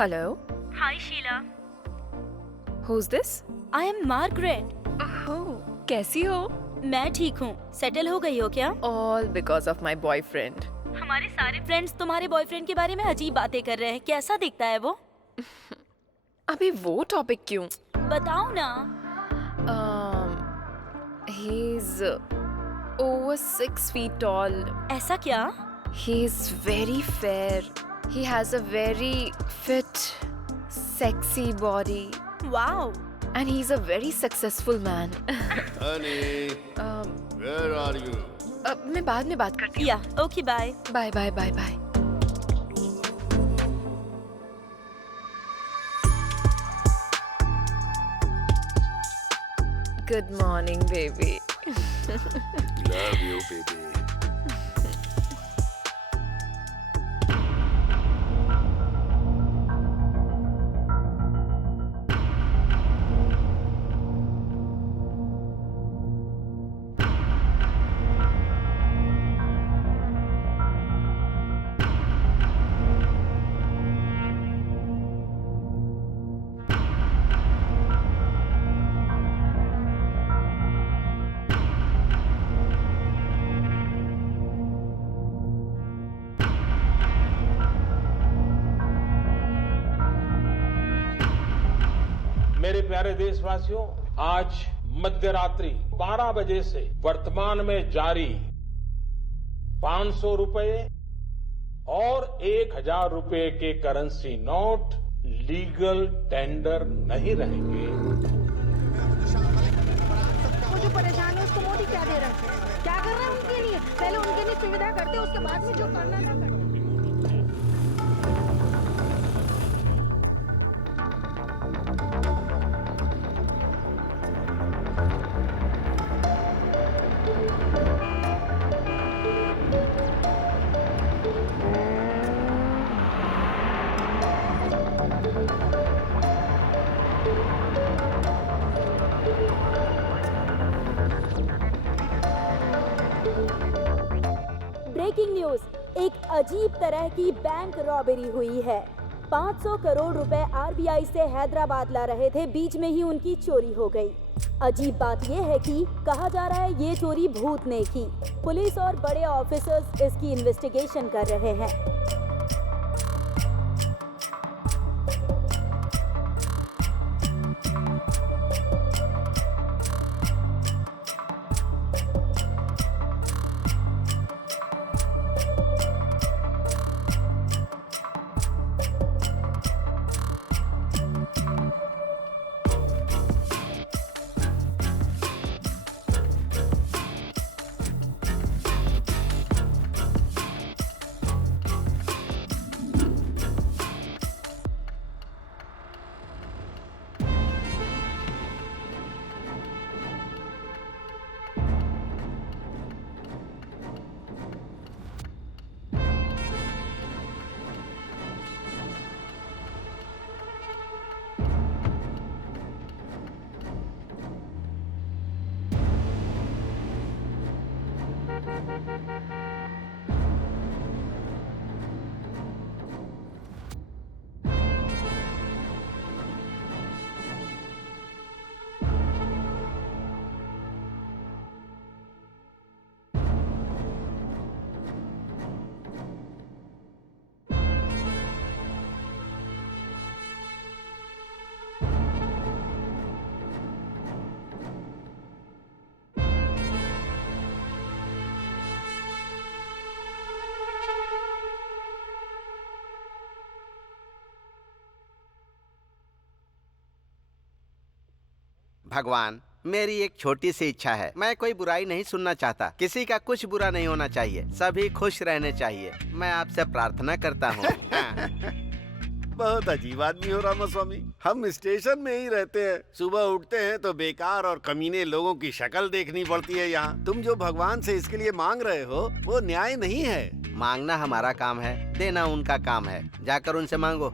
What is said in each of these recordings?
Hello, Hi Sheila, who's this? I am Margaret. Oh, कैसी हो? मैं ठीक हूँ. सेटल हो गई हो क्या? All because of my boyfriend. हमारे सारे फ्रेंड्स तुम्हारे बॉयफ्रेंड के बारे में अजीब बातें कर रहे हैं. कैसा दिखता है वो? अभी वो टॉपिक क्यों? बताओ ना. He's over 6 feet tall. ऐसा क्या? He's very fair. He has a very fit, sexy body. Wow. And he's a very successful man. Honey, where are you? मैं बाद में बात करती Yeah. Okay. Bye. हूँ. Bye bye bye bye. Good morning, baby. Love you, baby. मेरे प्यारे देशवासियों, आज मध्यरात्रि 12 बजे से वर्तमान में जारी 500 रुपए और 1000 रुपए के करेंसी नोट लीगल टेंडर नहीं रहेंगे. वो जो परेशान है उसको मोदी क्या दे रहा है? क्या कर रहा है उनके लिए? पहले उनके लिए सुविधा करते, उसके बाद में जो करना था करते. Breaking news. एक अजीब तरह की बैंक रॉबरी हुई है. 500 करोड़ रुपए आरबीआई से हैदराबाद ला रहे थे, बीच में ही उनकी चोरी हो गई. अजीब बात यह है कि कहा जा रहा है ये चोरी भूत ने की. पुलिस और बड़े ऑफिसर्स इसकी इन्वेस्टिगेशन कर रहे हैं. भगवान, मेरी एक छोटी सी इच्छा है. मैं कोई बुराई नहीं सुनना चाहता. किसी का कुछ बुरा नहीं होना चाहिए. सभी खुश रहने चाहिए. मैं आपसे प्रार्थना करता हूँ. बहुत अजीब आदमी हो रामास्वामी. हम स्टेशन में ही रहते हैं. सुबह उठते हैं तो बेकार और कमीने लोगों की शक्ल देखनी पड़ती है यहाँ. तुम जो भगवान से इसके लिए मांग रहे हो वो न्याय नहीं है. मांगना हमारा काम है, देना उनका काम है. जाकर उनसे मांगो.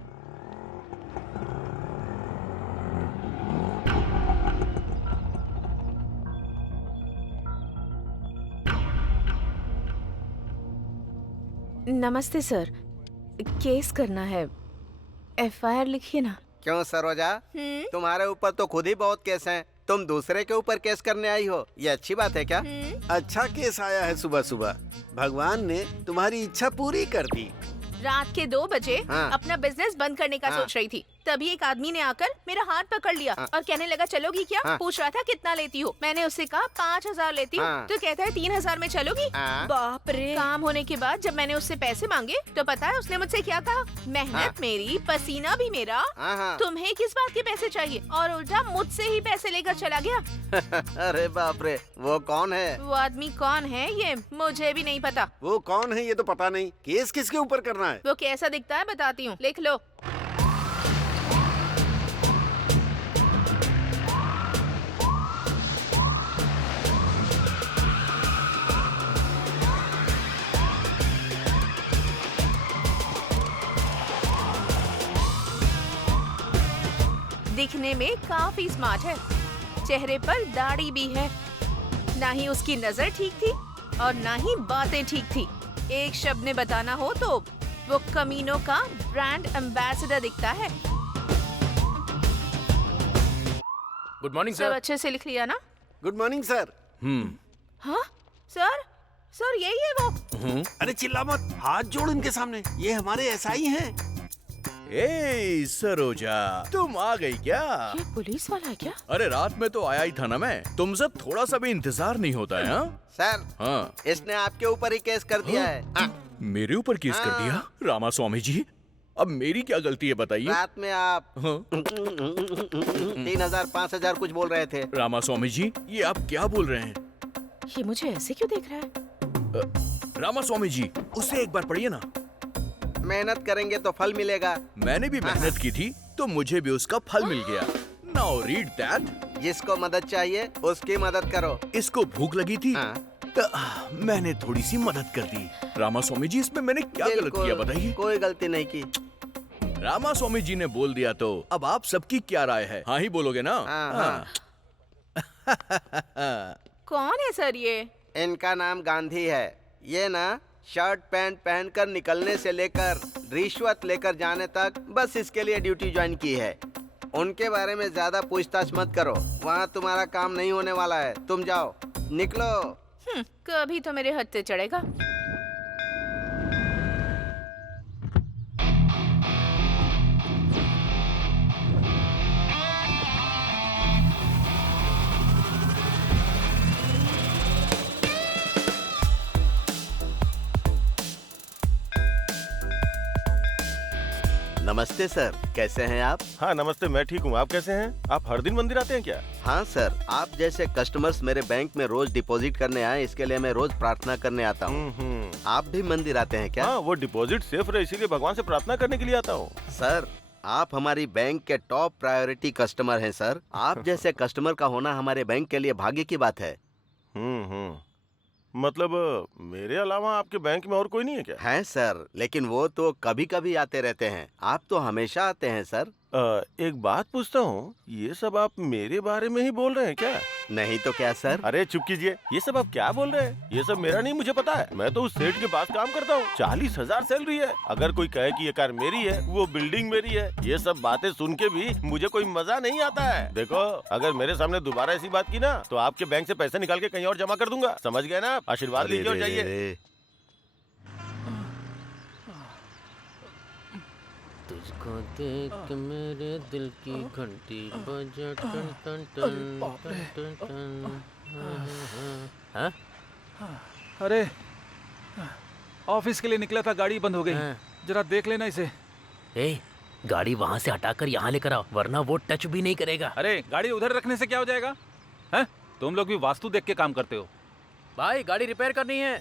नमस्ते सर. केस करना है. FIR लिखिए ना। क्यों सरोजा, तुम्हारे ऊपर तो खुद ही बहुत केस हैं। तुम दूसरे के ऊपर केस करने आई हो, ये अच्छी बात है क्या? अच्छा केस आया है सुबह सुबह। भगवान ने तुम्हारी इच्छा पूरी कर दी। रात के 2 बजे हाँ। अपना बिजनेस बंद करने का हाँ। सोच रही थी, तभी एक आदमी ने आकर मेरा हाथ पकड़ लिया और कहने लगा चलोगी क्या? हाँ। पूछ रहा था कितना लेती हो। मैंने उससे कहा 5000 लेती हूँ। हाँ। तो कहता है 3000 में चलोगी। हाँ। बाप रे। काम होने के बाद जब मैंने उससे पैसे मांगे तो पता है उसने मुझसे क्या कहा? मेहनत हाँ। मेरी, पसीना भी मेरा, हाँ। तुम्हें किस बात के पैसे चाहिए? और उल्टा मुझसे ही पैसे लेकर चला गया। अरे बाप रे, वो कौन है? वो आदमी कौन है ये मुझे भी नहीं पता। वो कौन है ये तो पता नहीं। केस किसके ऊपर करना है? वो कैसा दिखता है बताती हूँ, लिख लो। दिखने में काफी स्मार्ट है, चेहरे पर दाढ़ी भी है। ना ही उसकी नजर ठीक थी और ना ही बातें ठीक थी। एक शब्द में बताना हो तो वो कमीनों का ब्रांड एम्बेसडर दिखता है। गुड मॉर्निंग सब सर। अच्छे से लिख लिया ना? Good morning sir. हाँ सर, सर यही है वो। अरे चिल्ला मत, हाथ जोड़ इनके सामने। ये हमारे SI हैं। ए सरोजा, तुम आ गई क्या? ये पुलिस वाला है क्या? अरे रात में तो आया ही था ना मैं। तुमसे थोड़ा सा भी इंतजार नहीं होता है? हाँ सर, हाँ। इसने आपके ऊपर ही केस कर दिया है। हाँ। मेरे ऊपर केस कर दिया? रामा स्वामी जी, अब मेरी क्या गलती है बताइए? रात में आप हाँ? 3000 5000 कुछ बोल रहे थे। रामा स्वामी जी, ये आप क्या बोल रहे हैं? ये मुझे ऐसे क्यों देख रहा है? रामा स्वामी जी, उसे एक बार पढ़िए ना। मेहनत करेंगे तो फल मिलेगा। मैंने भी मेहनत की थी तो मुझे भी उसका फल मिल गया। Now read that. जिसको मदद चाहिए उसकी मदद करो। इसको भूख लगी थी हाँ। तो मैंने थोड़ी सी मदद कर दी। रामा स्वामी जी, इसमें मैंने क्या गलत बिल्कुल, किया बताइए? कोई गलती नहीं की। रामा स्वामी जी ने बोल दिया तो अब आप सबकी क्या राय है? हाँ ही बोलोगे ना? हाँ। कौन है सर ये? इनका नाम गांधी है। ये ना शर्ट पैंट पहनकर निकलने से लेकर रिश्वत लेकर जाने तक बस इसके लिए ड्यूटी ज्वाइन की है। उनके बारे में ज्यादा पूछताछ मत करो, वहाँ तुम्हारा काम नहीं होने वाला है। तुम जाओ, निकलो। कभी तो मेरे हत्थे चढ़ेगा। नमस्ते सर, कैसे हैं आप? हाँ नमस्ते, मैं ठीक हूँ। आप कैसे हैं? आप हर दिन मंदिर आते हैं क्या? हाँ सर, आप जैसे कस्टमर्स मेरे बैंक में रोज डिपॉजिट करने आए, इसके लिए मैं रोज प्रार्थना करने आता हूँ। आप भी मंदिर आते हैं क्या? हाँ, वो डिपॉजिट सेफ रहे इसीलिए भगवान से प्रार्थना करने के लिए आता हूँ। सर, आप हमारी बैंक के टॉप प्रायोरिटी कस्टमर हैं सर। आप जैसे कस्टमर का होना हमारे बैंक के लिए भाग्य की बात है। मतलब मेरे अलावा आपके बैंक में और कोई नहीं है क्या? हैं सर, लेकिन वो तो कभी कभी आते रहते हैं। आप तो हमेशा आते हैं सर। एक बात पूछता हूँ, ये सब आप मेरे बारे में ही बोल रहे हैं क्या? नहीं तो क्या सर? अरे चुप कीजिए, ये सब आप क्या बोल रहे हैं? ये सब मेरा नहीं, मुझे पता है। मैं तो उस सेठ के पास काम करता हूँ। 40,000 सैलरी है। अगर कोई कहे कि ये कार मेरी है, वो बिल्डिंग मेरी है, ये सब बातें सुन के भी मुझे कोई मजा नहीं आता है। देखो, अगर मेरे सामने दोबारा ऐसी बात की ना तो आपके बैंक से पैसे निकाल के कहीं और जमा कर दूंगा। समझ गए ना? आशीर्वाद लीजिए और जाइए। तुझको देख मेरे दिल की घंटी बजा टन टन टन टन टन टन। हाँ? अरे ऑफिस के लिए निकला था, गाड़ी बंद हो गई। जरा देख लेना इसे। ए, गाड़ी वहाँ से हटाकर यहाँ लेकर आओ, वरना वो टच भी नहीं करेगा। अरे गाड़ी उधर रखने से क्या हो जाएगा? हैं? तुम लोग भी वास्तु देख के काम करते हो। भाई गाड़ी रिपेयर करनी है।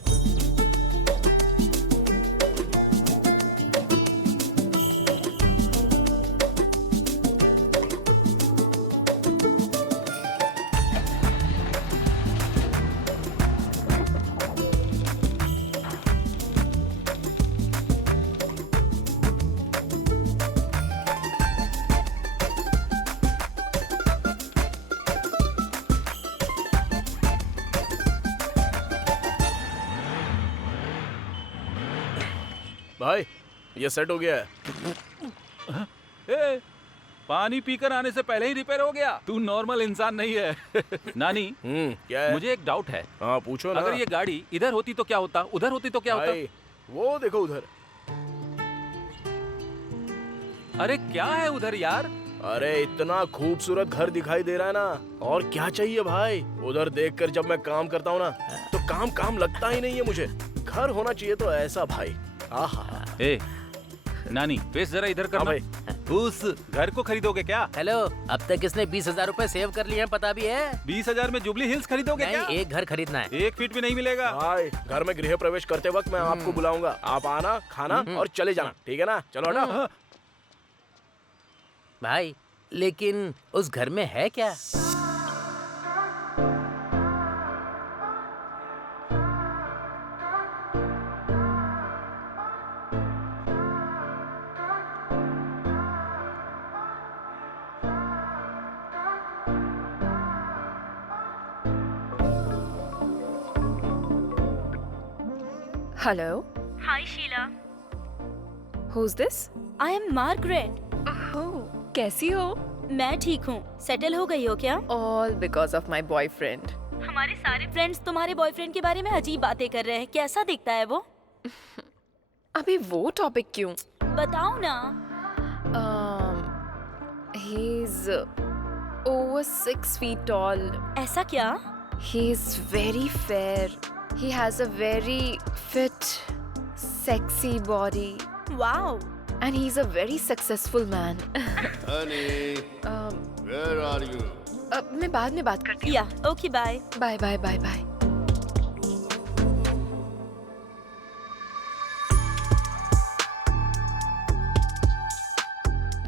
भाई ये सेट हो गया है। ए, पानी पीकर आने से पहले ही रिपेयर हो गया। तू नॉर्मल इंसान नहीं है। नानी, क्या है? मुझे एक डाउट है। हाँ पूछो ना। अगर ये गाड़ी इधर होती तो क्या होता, उधर होती तो क्या होता? भाई, वो देखो उधर। अरे क्या है उधर यार? अरे इतना खूबसूरत घर दिखाई दे रहा है ना, और क्या चाहिए भाई। उधर देखकर जब मैं काम करता हूँ ना, तो काम काम लगता ही नहीं है मुझे। घर होना चाहिए तो ऐसा भाई। आहा। ए, नानी फेस जरा इधर करना। उस घर को खरीदोगे क्या? हेलो, अब तक इसने 20,000 रूपए सेव कर लिए हैं, पता भी है? 20,000 में जुबली हिल्स खरीदोगे क्या? नहीं, एक घर खरीदना है। 1 फीट भी नहीं मिलेगा। भाई, घर में गृह प्रवेश करते वक्त मैं आपको बुलाऊंगा। आप आना, खाना और चले जाना, ठीक है ना? चलो हटा। भाई, लेकिन उस घर में है क्या? Hello. Hi Sheila. Who's this? I am Margaret. Oh, कैसी हो? मैं ठीक हूँ। सेटल हो गई हो क्या? All because of my boyfriend. हमारे सारे फ्रेंड्स तुम्हारे बॉयफ्रेंड के बारे में अजीब बातें कर रहे हैं। कैसा दिखता है वो? अभी वो टॉपिक क्यों? बताओ ना। He's over 6 feet tall. ऐसा क्या? He's very fair. He has a very fit, sexy body. Wow. And he's a very successful man. Honey, where are you? मैं बाद में बात करती हूँ. Yeah, okay, bye. Bye, bye, bye, bye.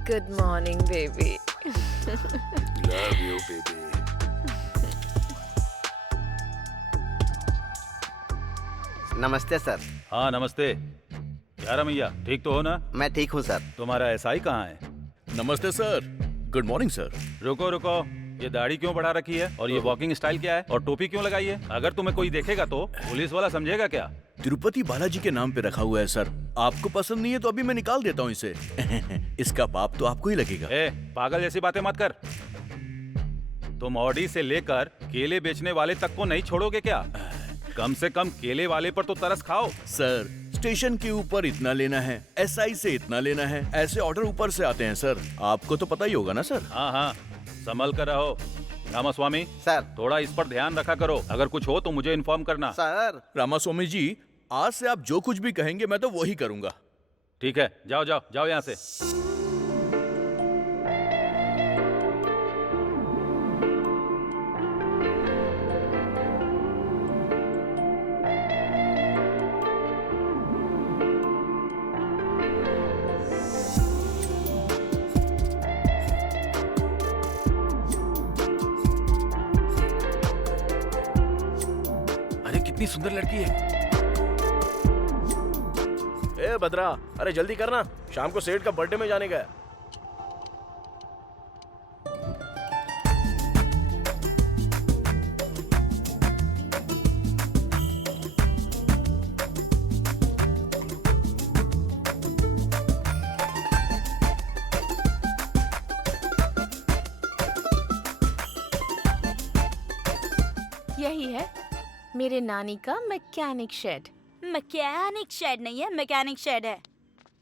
Good morning, baby. Love you, baby. नमस्ते sir. हाँ नमस्ते। क्या रमैया, ठीक तो हो ना? मैं ठीक हूँ सर। तुम्हारा एसआई कहाँ है? नमस्ते सर। Good morning sir. रुको रुको, ये दाढ़ी क्यों बढ़ा रखी है और ये वॉकिंग स्टाइल क्या है और टोपी क्यों लगाई है? अगर तुम्हें कोई देखेगा तो पुलिस वाला समझेगा क्या? तिरुपति बालाजी के नाम पे रखा हुआ है सर। आपको पसंद नहीं है तो अभी मैं निकाल देता हूँ इसे। इसका पाप तो आपको ही लगेगा। ए, पागल जैसी बातें मत कर। तुम ऑडी से लेकर केले बेचने वाले तक को नहीं छोड़ोगे क्या? कम से कम केले वाले पर तो तरस खाओ। सर, स्टेशन के ऊपर इतना लेना है, एसआई से इतना लेना है, ऐसे ऑर्डर ऊपर से आते हैं सर। आपको तो पता ही होगा ना सर। हाँ हाँ, संभल कर रहो। रामास्वामी सर। थोड़ा इस पर ध्यान रखा करो। अगर कुछ हो तो मुझे इन्फॉर्म करना। सर। रामास्वामी जी, आज से आप जो कुछ भी कहेंगे मैं तो वही करूंगा। ठीक है, जाओ जाओ जाओ यहाँ से। कितनी सुंदर लड़की है। ए भद्रा, अरे जल्दी करना, शाम को सेठ का बर्थडे में जाने का है। यही है मेरे नानी का मैकेनिक शेड। मैकेनिक शेड नहीं है, मैकेनिक शेड है।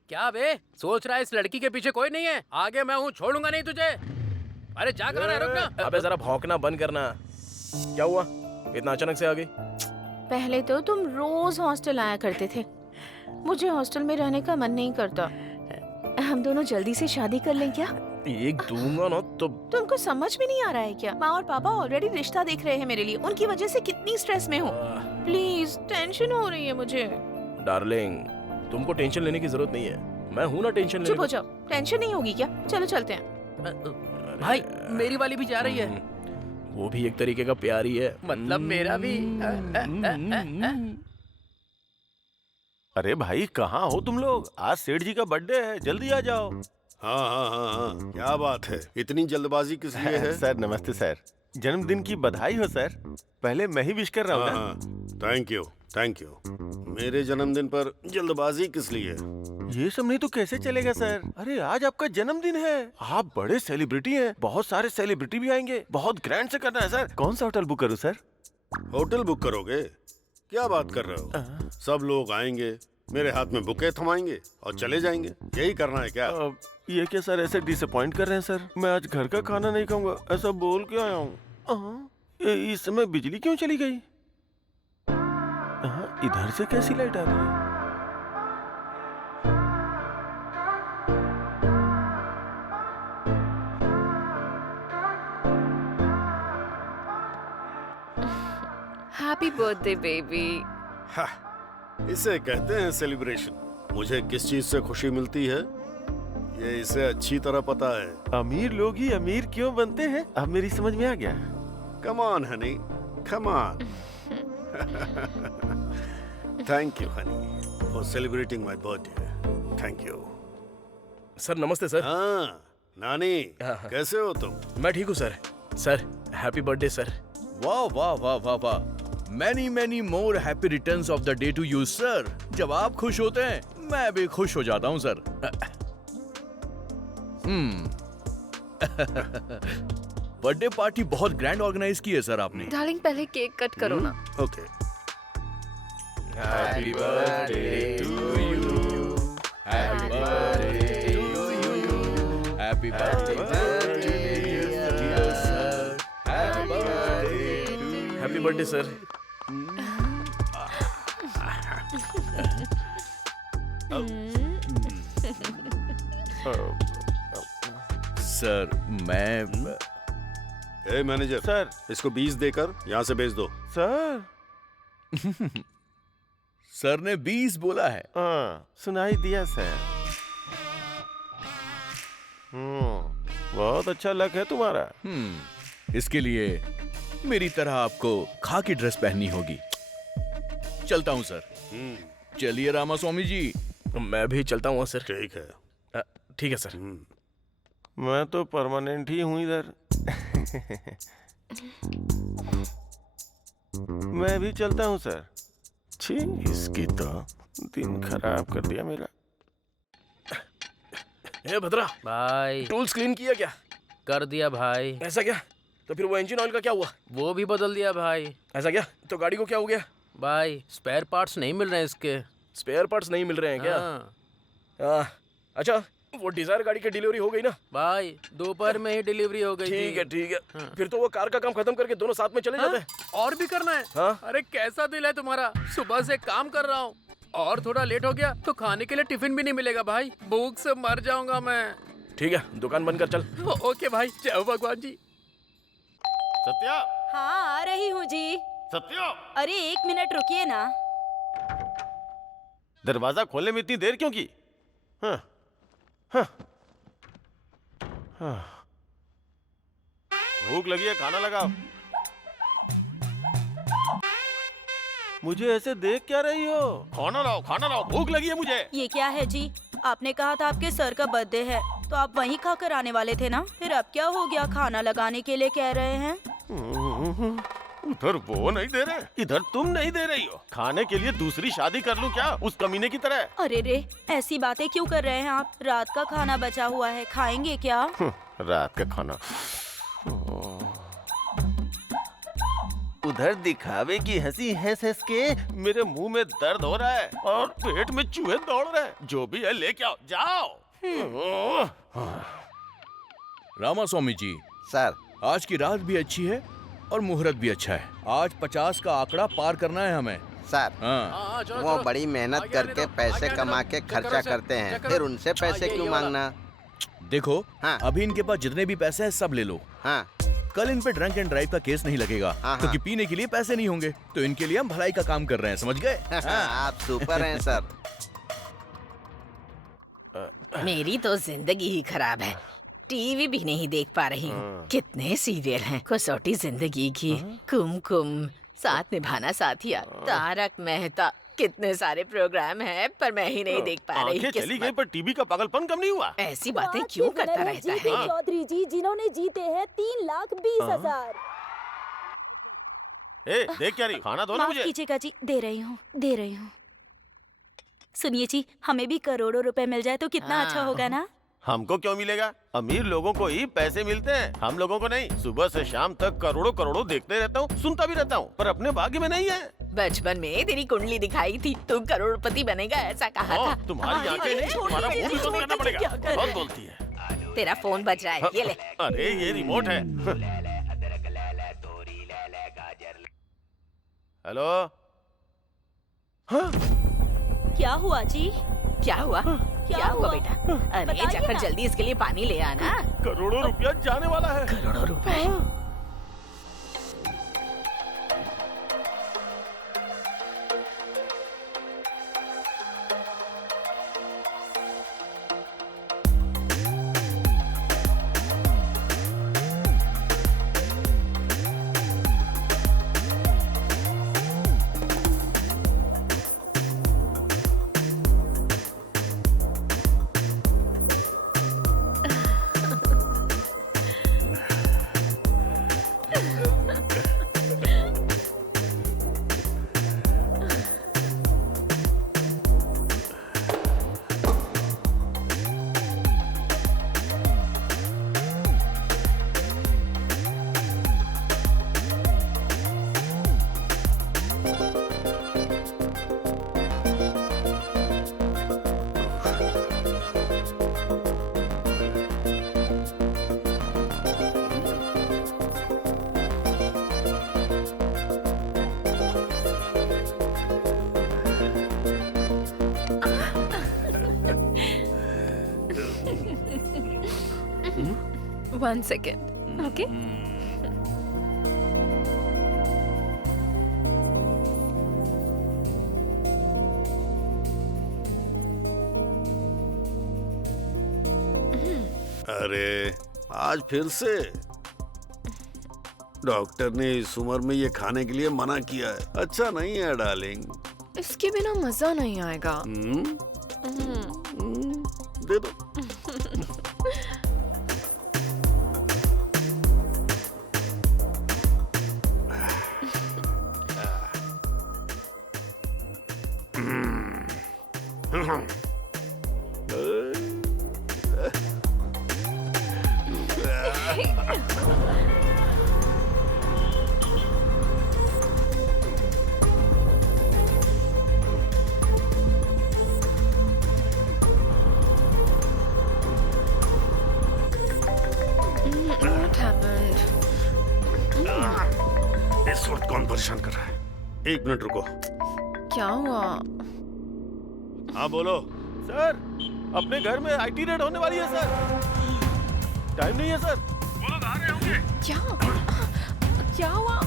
क्या बे, सोच रहा है इस लड़की के पीछे कोई नहीं है? आगे मैं हूँ, छोड़ूंगा नहीं तुझे। अरे जा कहाँ है, रुकना। अबे जरा भौंकना बंद करना। क्या हुआ, इतना अचानक से आ गई? पहले तो तुम रोज हॉस्टल आया करते थे। मुझे हॉस्टल में रहने का मन नहीं करता। हम दोनों जल्दी से शादी कर लें क्या? एक दूंगा ना तो। तुमको समझ में नहीं आ रहा है क्या? माँ और पापा ऑलरेडी रिश्ता देख रहे हैं मेरे लिए। उनकी वजह से कितनी स्ट्रेस में हूँ। प्लीज, टेंशन हो रही है मुझे। डार्लिंग, तुमको टेंशन लेने की जरूरत नहीं है, मैं हूँ ना टेंशन लेने। चुप हो जाओ, टेंशन नहीं होगी क्या? चलो चलते हैं। भाई, मेरी वाली भी जा रही है। वो भी एक तरीके का प्यार ही है। मतलब मेरा भी। अरे भाई, कहाँ हो तुम लोग? आज सेठ जी का बर्थडे है, जल्दी आ जाओ। हाँ हाँ हाँ हाँ, क्या बात है, इतनी जल्दबाजी किस लिए है? सर नमस्ते सर, जन्मदिन की बधाई हो सर। पहले मैं ही विश कर रहा हूँ ना। Thank you. Thank you. मेरे जन्मदिन पर जल्दबाजी किस लिए? ये सब नहीं तो कैसे चलेगा सर? अरे आज आपका जन्मदिन है, आप बड़े सेलिब्रिटी हैं, बहुत सारे सेलिब्रिटी भी आएंगे, बहुत ग्रैंड से करना है सर। कौन सा होटल बुक करूं सर? होटल बुक करोगे? क्या बात कर रहे हो? सब लोग आएंगे, मेरे हाथ में बुके थमाएंगे और चले जाएंगे, यही करना है क्या? ये क्या सर ऐसे डिसअपॉइंट कर रहे हैं सर? मैं आज घर का खाना नहीं खाऊंगा, ऐसा बोल के आया हूँ। इस समय बिजली क्यों चली गई? इधर से कैसी लाइट आ रही है? Happy birthday baby. इसे कहते हैं सेलिब्रेशन। मुझे किस चीज से खुशी मिलती है ये इसे अच्छी तरह पता है। अमीर लोग ही अमीर क्यों बनते हैं, अब मेरी समझ में आ गया। Come on honey, come on. Thank you honey for celebrating my birthday. Thank you. Sir नमस्ते सर। हाँ नानी, कैसे हो तुम? मैं ठीक हूँ sir. Sir happy birthday sir. वाह वाह वाह वाह वाह, many many more happy returns of the day to you sir. जब आप खुश होते हैं मैं भी खुश हो जाता हूँ सर। बर्थडे पार्टी बहुत ग्रैंड ऑर्गेनाइज की है सर आपने। डार्लिंग पहले केक कट करो ना। Okay. Happy birthday to you, happy birthday to you, happy birthday dear sir, happy birthday, happy birthday sir. Sir मैं ए मैनेजर सर, इसको 20 देकर यहाँ से भेज दो। सर सर ने 20 बोला है। हाँ सुनाई दिया सर। बहुत अच्छा लक है तुम्हारा। इसके लिए मेरी तरह आपको खाकी ड्रेस पहननी होगी। चलता हूँ सर। चलिए रामास्वामी जी। मैं भी चलता हूँ सर। ठीक है। ठीक है सर। मैं तो परमानेंट ही हूँ इधर। मैं भी चलता हूँ सर। छी, इसकी तो दिन खराब कर दिया मेरा। ए भद्रा भाई टूल्स क्लीन किया क्या? कर दिया भाई। ऐसा क्या? तो फिर वो इंजन ऑयल का क्या हुआ? वो भी बदल दिया भाई। ऐसा क्या? तो गाड़ी को क्या हो गया? भाई स्पेयर पार्ट्स नहीं मिल रहे हैं इसके। स्पेयर पार्ट्स नहीं मिल रहे हैं क्या? अच्छा वो डिजायर गाड़ी की डिलीवरी हो गई ना? भाई दोपहर में ही डिलीवरी हो गई। ठीक है ठीक है। फिर तो वो कार का काम खत्म करके दोनों साथ में चले जाते हैं। और भी करना है? अरे कैसा दिल है तुम्हारा, सुबह से काम कर रहा हूँ और थोड़ा लेट हो गया तो खाने के लिए टिफिन भी नहीं मिलेगा भाई, भूख से मर जाऊंगा मैं। ठीक है दुकान बंद कर चल। ओके भाई, जय भगवान जी। सत्या। हाँ आ रही हूँ जी। सत्या। अरे 1 मिनट रुकिए ना। दरवाजा खोलने में इतनी देर क्यों की? हाँ। हाँ। हाँ। भूख लगी है, खाना लगाओ। मुझे ऐसे देख क्या रही हो? खाना लाओ, खाना लाओ, भूख लगी है मुझे। ये क्या है जी? आपने कहा था आपके सर का बर्थडे है तो आप वहीं खाकर आने वाले थे ना, फिर अब क्या हो गया खाना लगाने के लिए कह रहे हैं? उधर वो नहीं दे रहे, इधर तुम नहीं दे रही हो। खाने के लिए दूसरी शादी कर लूं क्या उस कमीने की तरह? अरे रे ऐसी बातें क्यों कर रहे हैं आप? रात का खाना बचा हुआ है, खाएंगे क्या? रात का खाना। उधर दिखावे की हंसी हंस हंस के मेरे मुंह में दर्द हो रहा है और पेट में चूहे दौड़ रहे हैं। जो भी है लेके आओ, जाओ। रामास्वामी जी सर आज की रात भी अच्छी है और मुहूर्त भी अच्छा है। आज 50 का आंकड़ा पार करना है हमें। सर हाँ। वो बड़ी मेहनत करके पैसे कमा के खर्चा करते हैं, फिर उनसे पैसे क्यों मांगना? देखो हाँ। अभी इनके पास जितने भी पैसे हैं सब ले लो। हाँ। कल इन पे ड्रंक एंड ड्राइव का केस नहीं लगेगा क्योंकि पीने के लिए पैसे नहीं होंगे, तो इनके लिए हम भलाई का काम कर रहे हैं, समझ गए? आप सुपर हैं सर। मेरी तो जिंदगी ही खराब है, टीवी भी नहीं देख पा रही हूँ। कितने सीरियल हैं, कसौटी जिंदगी की, कुमकुम, साथ निभाना साथिया, तारक मेहता, कितने सारे प्रोग्राम हैं पर मैं ही नहीं देख पा रही। आंखें चली गई पर टीवी का पागलपन कम नहीं हुआ। ऐसी बातें क्यों करता रहता है? चौधरी जी जिन्होंने जीते हैं 3,20,000। ए, देख क्या रही, खाना दो ना माफ मुझे। कीजिएगा जी, दे रही हूँ। सुनिए जी, हमें भी करोड़ों रुपए मिल जाए तो कितना अच्छा होगा ना। हमको क्यों मिलेगा? अमीर लोगों को ही पैसे मिलते हैं, हम लोगों को नहीं। सुबह से शाम तक करोड़ों करोड़ों देखते रहता हूँ, सुनता भी रहता हूँ, पर अपने भाग्य में नहीं है। बचपन में तेरी कुंडली दिखाई थी, तू करोड़पति बनेगा ऐसा कहा था। तुम्हारी आंखें नहीं, तुम्हारा मुंह भी बंद करना पड़ेगा। बहुत बोलती है। तेरा फोन बज रहा है, ये ले। अरे ये रिमोट है। हेलो। क्या हुआ जी? क्या हुआ बेटा? अरे बताइए जाकर ना। जल्दी इसके लिए पानी ले आना। करोड़ों रुपया जाने वाला है। करोड़ों रुपए? One second, okay? अरे आज फिर से डॉक्टर ने इस उम्र में ये खाने के लिए मना किया है। अच्छा नहीं है डार्लिंग। इसके बिना मजा नहीं आएगा। दे दो। What happened? इस वक्त कौन परेशान कर रहा है? एक मिनट रुको। क्या हुआ? हाँ बोलो। सर, अपने घर में IT रेड होने वाली है सर। टाइम नहीं है सर। वो लोग आ रहे होंगे। क्या हुआ?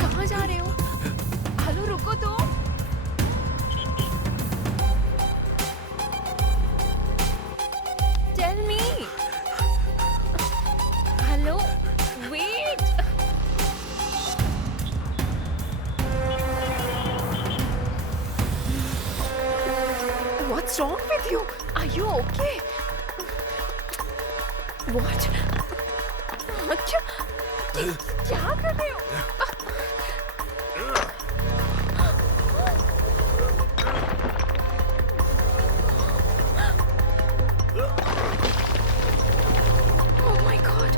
कहाँ जा रहे हो? हेलो रुको तो। Tell me. Hello, wait. What's wrong with you? Are you okay? What? क्या कर रहे हो? Oh my God!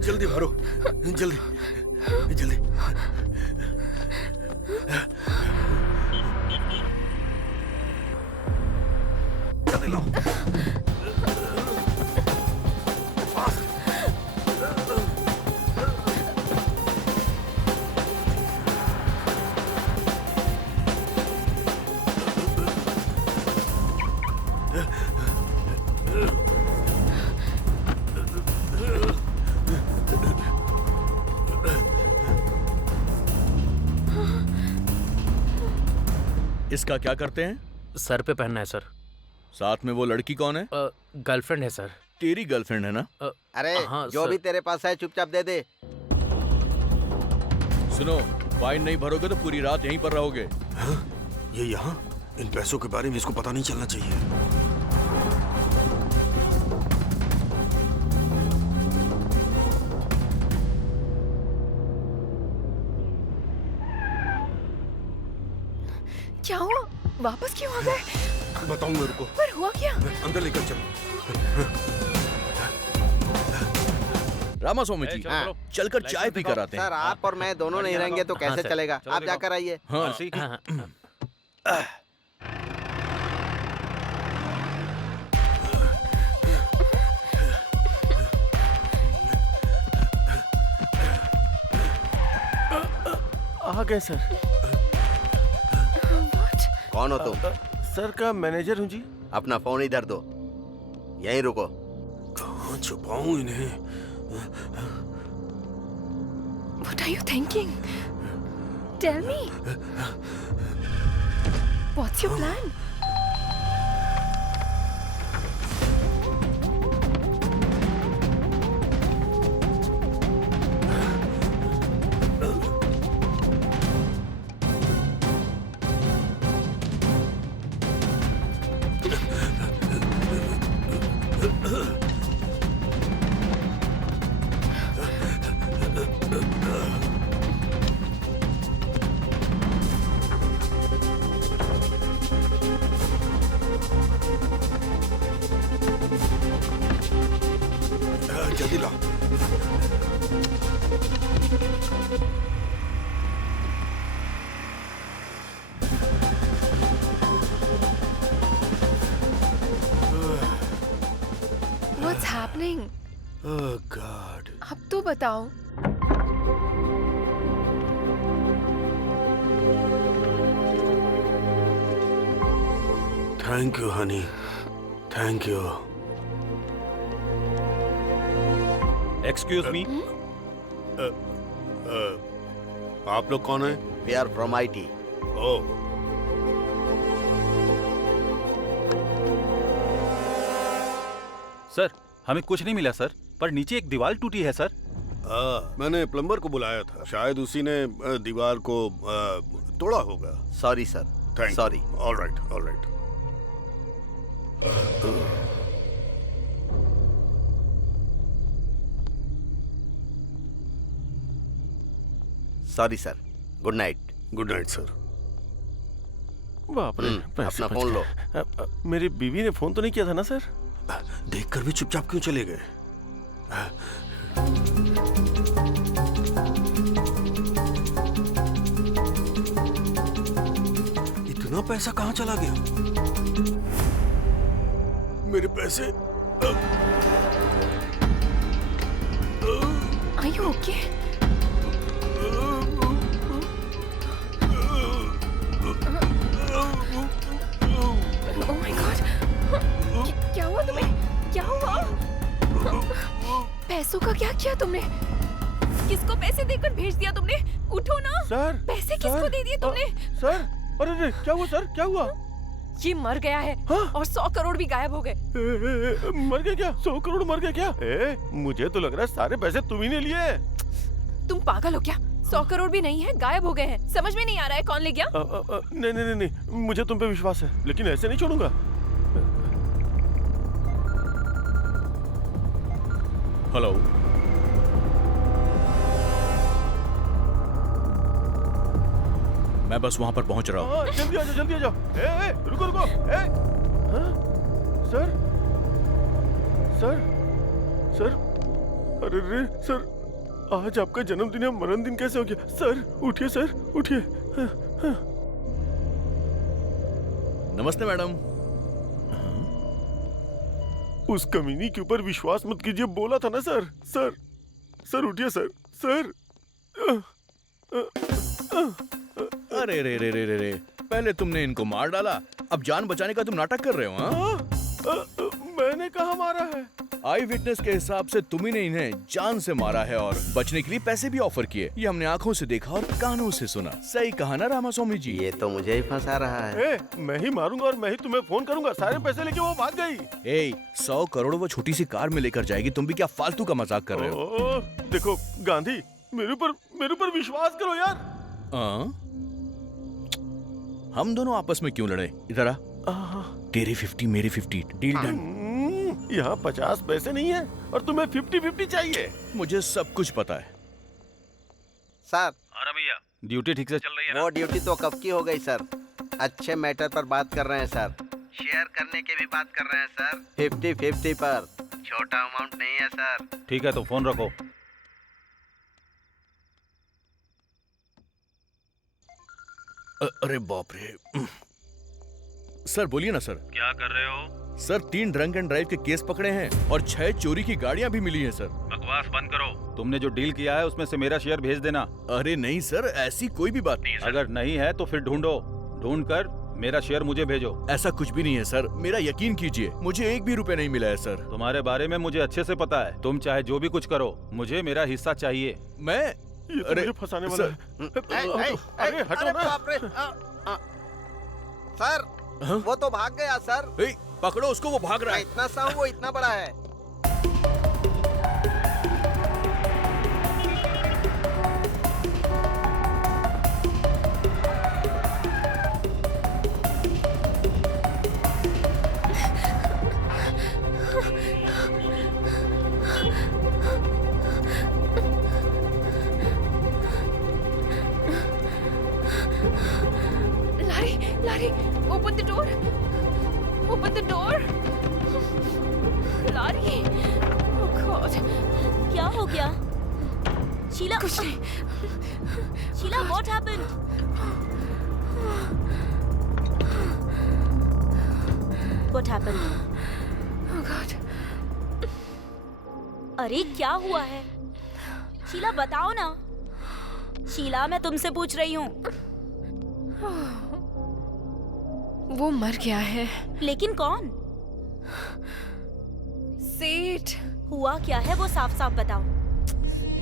जल्दी भरो, जल्दी जल्दी। जल्दी लाओ। इसका क्या करते हैं? सर पे पहनना है सर। साथ में वो लड़की कौन है? गर्लफ्रेंड है सर। तेरी गर्लफ्रेंड है ना? अरे हाँ, जो सर। भी तेरे पास है चुपचाप दे दे। सुनो, फाइन नहीं भरोगे तो पूरी रात यहीं पर रहोगे। ये यहाँ? इन पैसों के बारे में इसको पता नहीं चलना चाहिए। क्या हुआ? वापस क्यों आ गए? बताऊंगा, रुको। पर हुआ क्या? अंदर लेकर चलो। रामास्वामी जी, चलकर चाय पी कर आते हैं। सर आप और मैं दोनों नहीं रहेंगे तो कैसे चलेगा? आप जाकर आइए। आ गए सर। कौन हो तुम? सर का मैनेजर हूँ जी। अपना फोन इधर दो, यहीं रुको। कहाँ छुपाऊं इन्हें? What are you thinking? Tell me. What's your plan? जल्दी लाओ। What's happening? Oh God. अब तो बताओ। Thank you, honey. Thank you. Excuse me. आप लोग कौन हैं? We are from IT. Oh, sir हमें कुछ नहीं मिला सर, पर नीचे एक दीवार टूटी है सर। मैंने प्लम्बर को बुलाया था, शायद उसी ने दीवार को तोड़ा होगा। Sorry sir. Thank sorry. All right, all right. Sorry sir. Good night. Good night sir. बाप रे, अपना फोन लो। मेरी बीवी ने फोन तो नहीं किया था ना सर? देखकर भी चुपचाप क्यों चले गए? इतना पैसा कहाँ चला गया? मेरे पैसे। Are you okay? Oh my God! क्या हुआ तुम्हें? क्या हुआ? पैसों का क्या किया तुमने? किसको पैसे देकर भेज दिया तुमने? उठो ना। सर, पैसे किसको दे दिए तुमने? सर, अरे क्या हुआ सर? क्या हुआ? ये मर गया है। और 100 करोड़ भी गायब हो गए। मर गया क्या? 100 करोड़ मर गया क्या? मुझे तो लग रहा है सारे पैसे तुम ही ने लिए। तुम पागल हो क्या? 100 करोड़ भी नहीं है, गायब हो गए हैं। समझ में नहीं आ रहा है कौन ले गया? नहीं, मुझे तुम पे विश्वास है, लेकिन ऐसे नहीं छोड़ूंगा। हेलो, मैं बस वहां पर पहुंच रहा हूँ। जल्दी आ जाओ, जल्दी आ जाओ। रुको। सर, अरे रे सर, आज आपका जन्मदिन या मरण दिन कैसे हो गया? सर उठिए, सर उठिए। नमस्ते मैडम। उस कमीनी के ऊपर विश्वास मत कीजिए, बोला था ना सर। सर उठिए सर। अरे रे, पहले तुमने इनको मार डाला, अब जान बचाने का तुम नाटक कर रहे हो? हाँ? मैंने कहा मारा है। आई विटनेस के हिसाब से तुम्ही ने इन्हें जान से मारा है और बचने के लिए पैसे भी ऑफर किए। ये हमने आंखों से देखा और कानों से सुना। सही कहा ना रामास्वामी जी? ये तो मुझे ही फंसा रहा है। मैं ही मारूंगा और मैं ही तुम्हें फोन करूंगा। सारे पैसे लेके वो भाग गई। 100 करोड़ वो छोटी सी कार में लेकर जाएगी। तुम भी क्या फालतू का मजाक कर रहे हो? देखो गांधी, मेरे ऊपर विश्वास करो यार। हम दोनों आपस में क्यों लड़े? इधर आ। तेरी 50 मेरी 50, डील डन। यहाँ 50 पैसे नहीं है और तुम्हें 50-50 चाहिए। मुझे सब कुछ पता है सर। अरे भैया, ड्यूटी ठीक से चल रही है ना? वो ड्यूटी तो कब की हो गई सर। अच्छे मैटर पर बात कर रहे हैं सर। शेयर करने की भी बात कर रहे हैं सर। 50-50 पर। छोटा अमाउंट नहीं है सर। ठीक है तो फोन रखो। अरे बाप रे। सर बोलिए ना सर। क्या कर रहे हो? सर 3 ड्रंक एंड ड्राइव के केस पकड़े हैं और 6 चोरी की गाड़ियां भी मिली हैं सर। बकवास बंद करो। तुमने जो डील किया है उसमें से मेरा शेयर भेज देना। अरे नहीं सर, ऐसी कोई भी बात नहीं है सर। अगर नहीं है तो फिर ढूंढ कर मेरा शेयर मुझे भेजो। ऐसा कुछ भी नहीं है सर, मेरा यकीन कीजिए, मुझे 1 भी रुपए नहीं मिला है सर। तुम्हारे बारे में मुझे अच्छे से पता है। तुम चाहे जो भी कुछ करो, मुझे मेरा हिस्सा चाहिए। मैं अरे फंसाने वाला है। अरे हटो ना। सर वो तो भाग गया सर। पकड़ो उसको, वो भाग रहा है। इतना सा वो इतना बड़ा है। Larry, open the door. Open the door. Larry. Oh God. क्या हो गया? शीला. कुछ नहीं. Sheila, what happened? What happened? Oh God. अरे क्या हुआ है? शीला बताओ ना. शीला, मैं तुमसे पूछ रही हूँ. वो मर गया है। लेकिन कौन? सेठ। हुआ क्या है वो साफ साफ बताओ।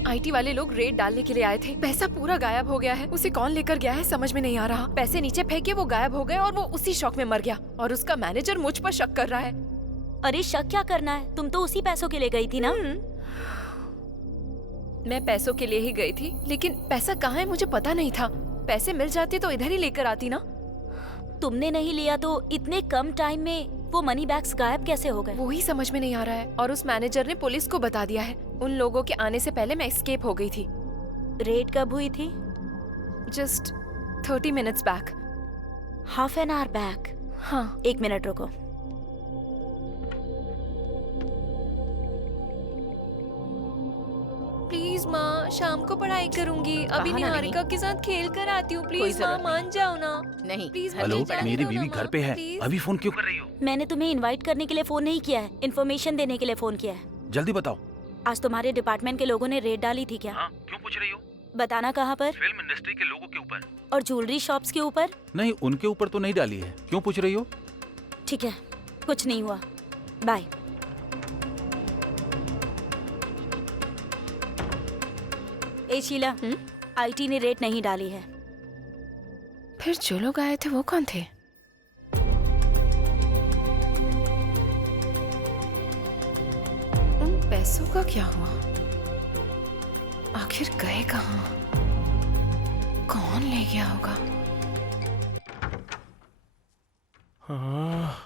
आईटी वाले लोग रेड डालने के लिए आए थे। पैसा पूरा गायब हो गया है। उसे कौन लेकर गया है समझ में नहीं आ रहा। पैसे नीचे फेंके, वो गायब हो गए और वो उसी शौक में मर गया। और उसका मैनेजर मुझ पर शक कर रहा है। अरे शक क्या करना है? तुम तो उसी पैसों के लिए गई थी ना? मैं पैसों के लिए ही गई थी, लेकिन पैसा कहाँ है मुझे पता नहीं था। पैसे मिल जाते तो इधर ही लेकर आती ना। तुमने नहीं लिया तो इतने कम टाइम में वो मनी बैग्स गायब कैसे हो गए? वो ही समझ में नहीं आ रहा है। और उस मैनेजर ने पुलिस को बता दिया है। उन लोगों के आने से पहले मैं एस्केप हो गई थी। रेड कब हुई थी? Just 30 minutes back. Half an hour back? हाँ। 1 मिनट रुको। प्लीज माँ, शाम को पढ़ाई करूंगी। अभी निहारिका के साथ खेल कर आती हूँ। प्लीज माँ, मान जाओ ना। नहीं प्लीज। हेलो, मेरी बीवी घर पे है। अभी फोन क्यों कर रही हो? मैंने तुम्हें इनवाइट करने के लिए फोन नहीं किया है, इन्फॉर्मेशन देने के लिए फोन किया है। जल्दी बताओ। आज तुम्हारे डिपार्टमेंट के लोगों ने रेड डाली थी क्या? हाँ, क्यों पूछ रही हो? बताना कहाँ पर? फिल्म इंडस्ट्री के लोगों के ऊपर। और ज्वेलरी शॉप्स के ऊपर? नहीं, उनके ऊपर तो नहीं डाली है। क्यों पूछ रही हो? ठीक है, कुछ नहीं हुआ। बाय। ए शीला, आईटी ने रेट नहीं डाली है। फिर जो लोग आए थे वो कौन थे? उन पैसों का क्या हुआ? आखिर गए कहाँ? कौन ले गया होगा? हाँ,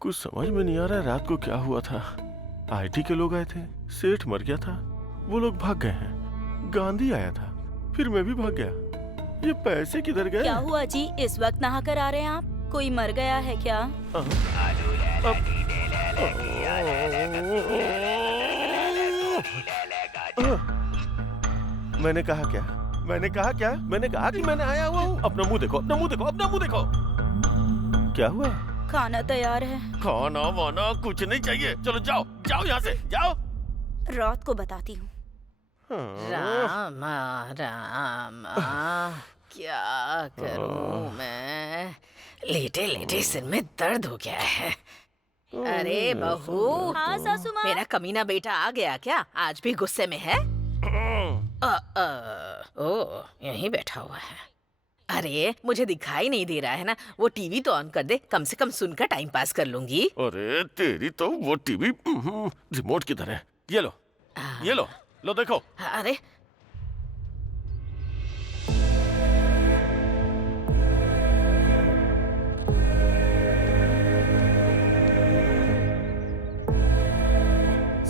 कुछ समझ में नहीं आ रहा है रात को क्या हुआ था। आईटी के लोग आए थे, सेठ मर गया था, वो लोग भाग गए हैं। गांधी आया था, फिर मैं भी भाग गया। ये पैसे किधर गए? क्या हुआ जी, इस वक्त नहा कर आ रहे हैं आप? कोई मर गया है क्या? मैंने कहा क्या? मैंने कहा क्या? मैंने कहा कि मैंने आया हुआ हूँ। अपना मुंह देखो, अपना मुंह देखो, अपना मुंह देखो। क्या हुआ? खाना तैयार है। खाना वाना कुछ नहीं चाहिए। चलो जाओ, जाओ यहाँ से, जाओ। रात को बताती हूँ। रामा रामा, क्या करूं मैं? लेटे लेटे सिर में दर्द हो गया है। अरे बहू, हाँ सासू माँ। मेरा कमीना बेटा आ गया क्या? आज भी गुस्से में है? ओ, यहीं बैठा हुआ है। अरे मुझे दिखाई नहीं दे रहा है ना, वो टीवी तो ऑन कर दे, कम से कम सुनकर टाइम पास कर लूंगी। अरे तेरी तो वो टीवी रिमोट की तरह है। ये लो, ये लो, लो देखो। अरे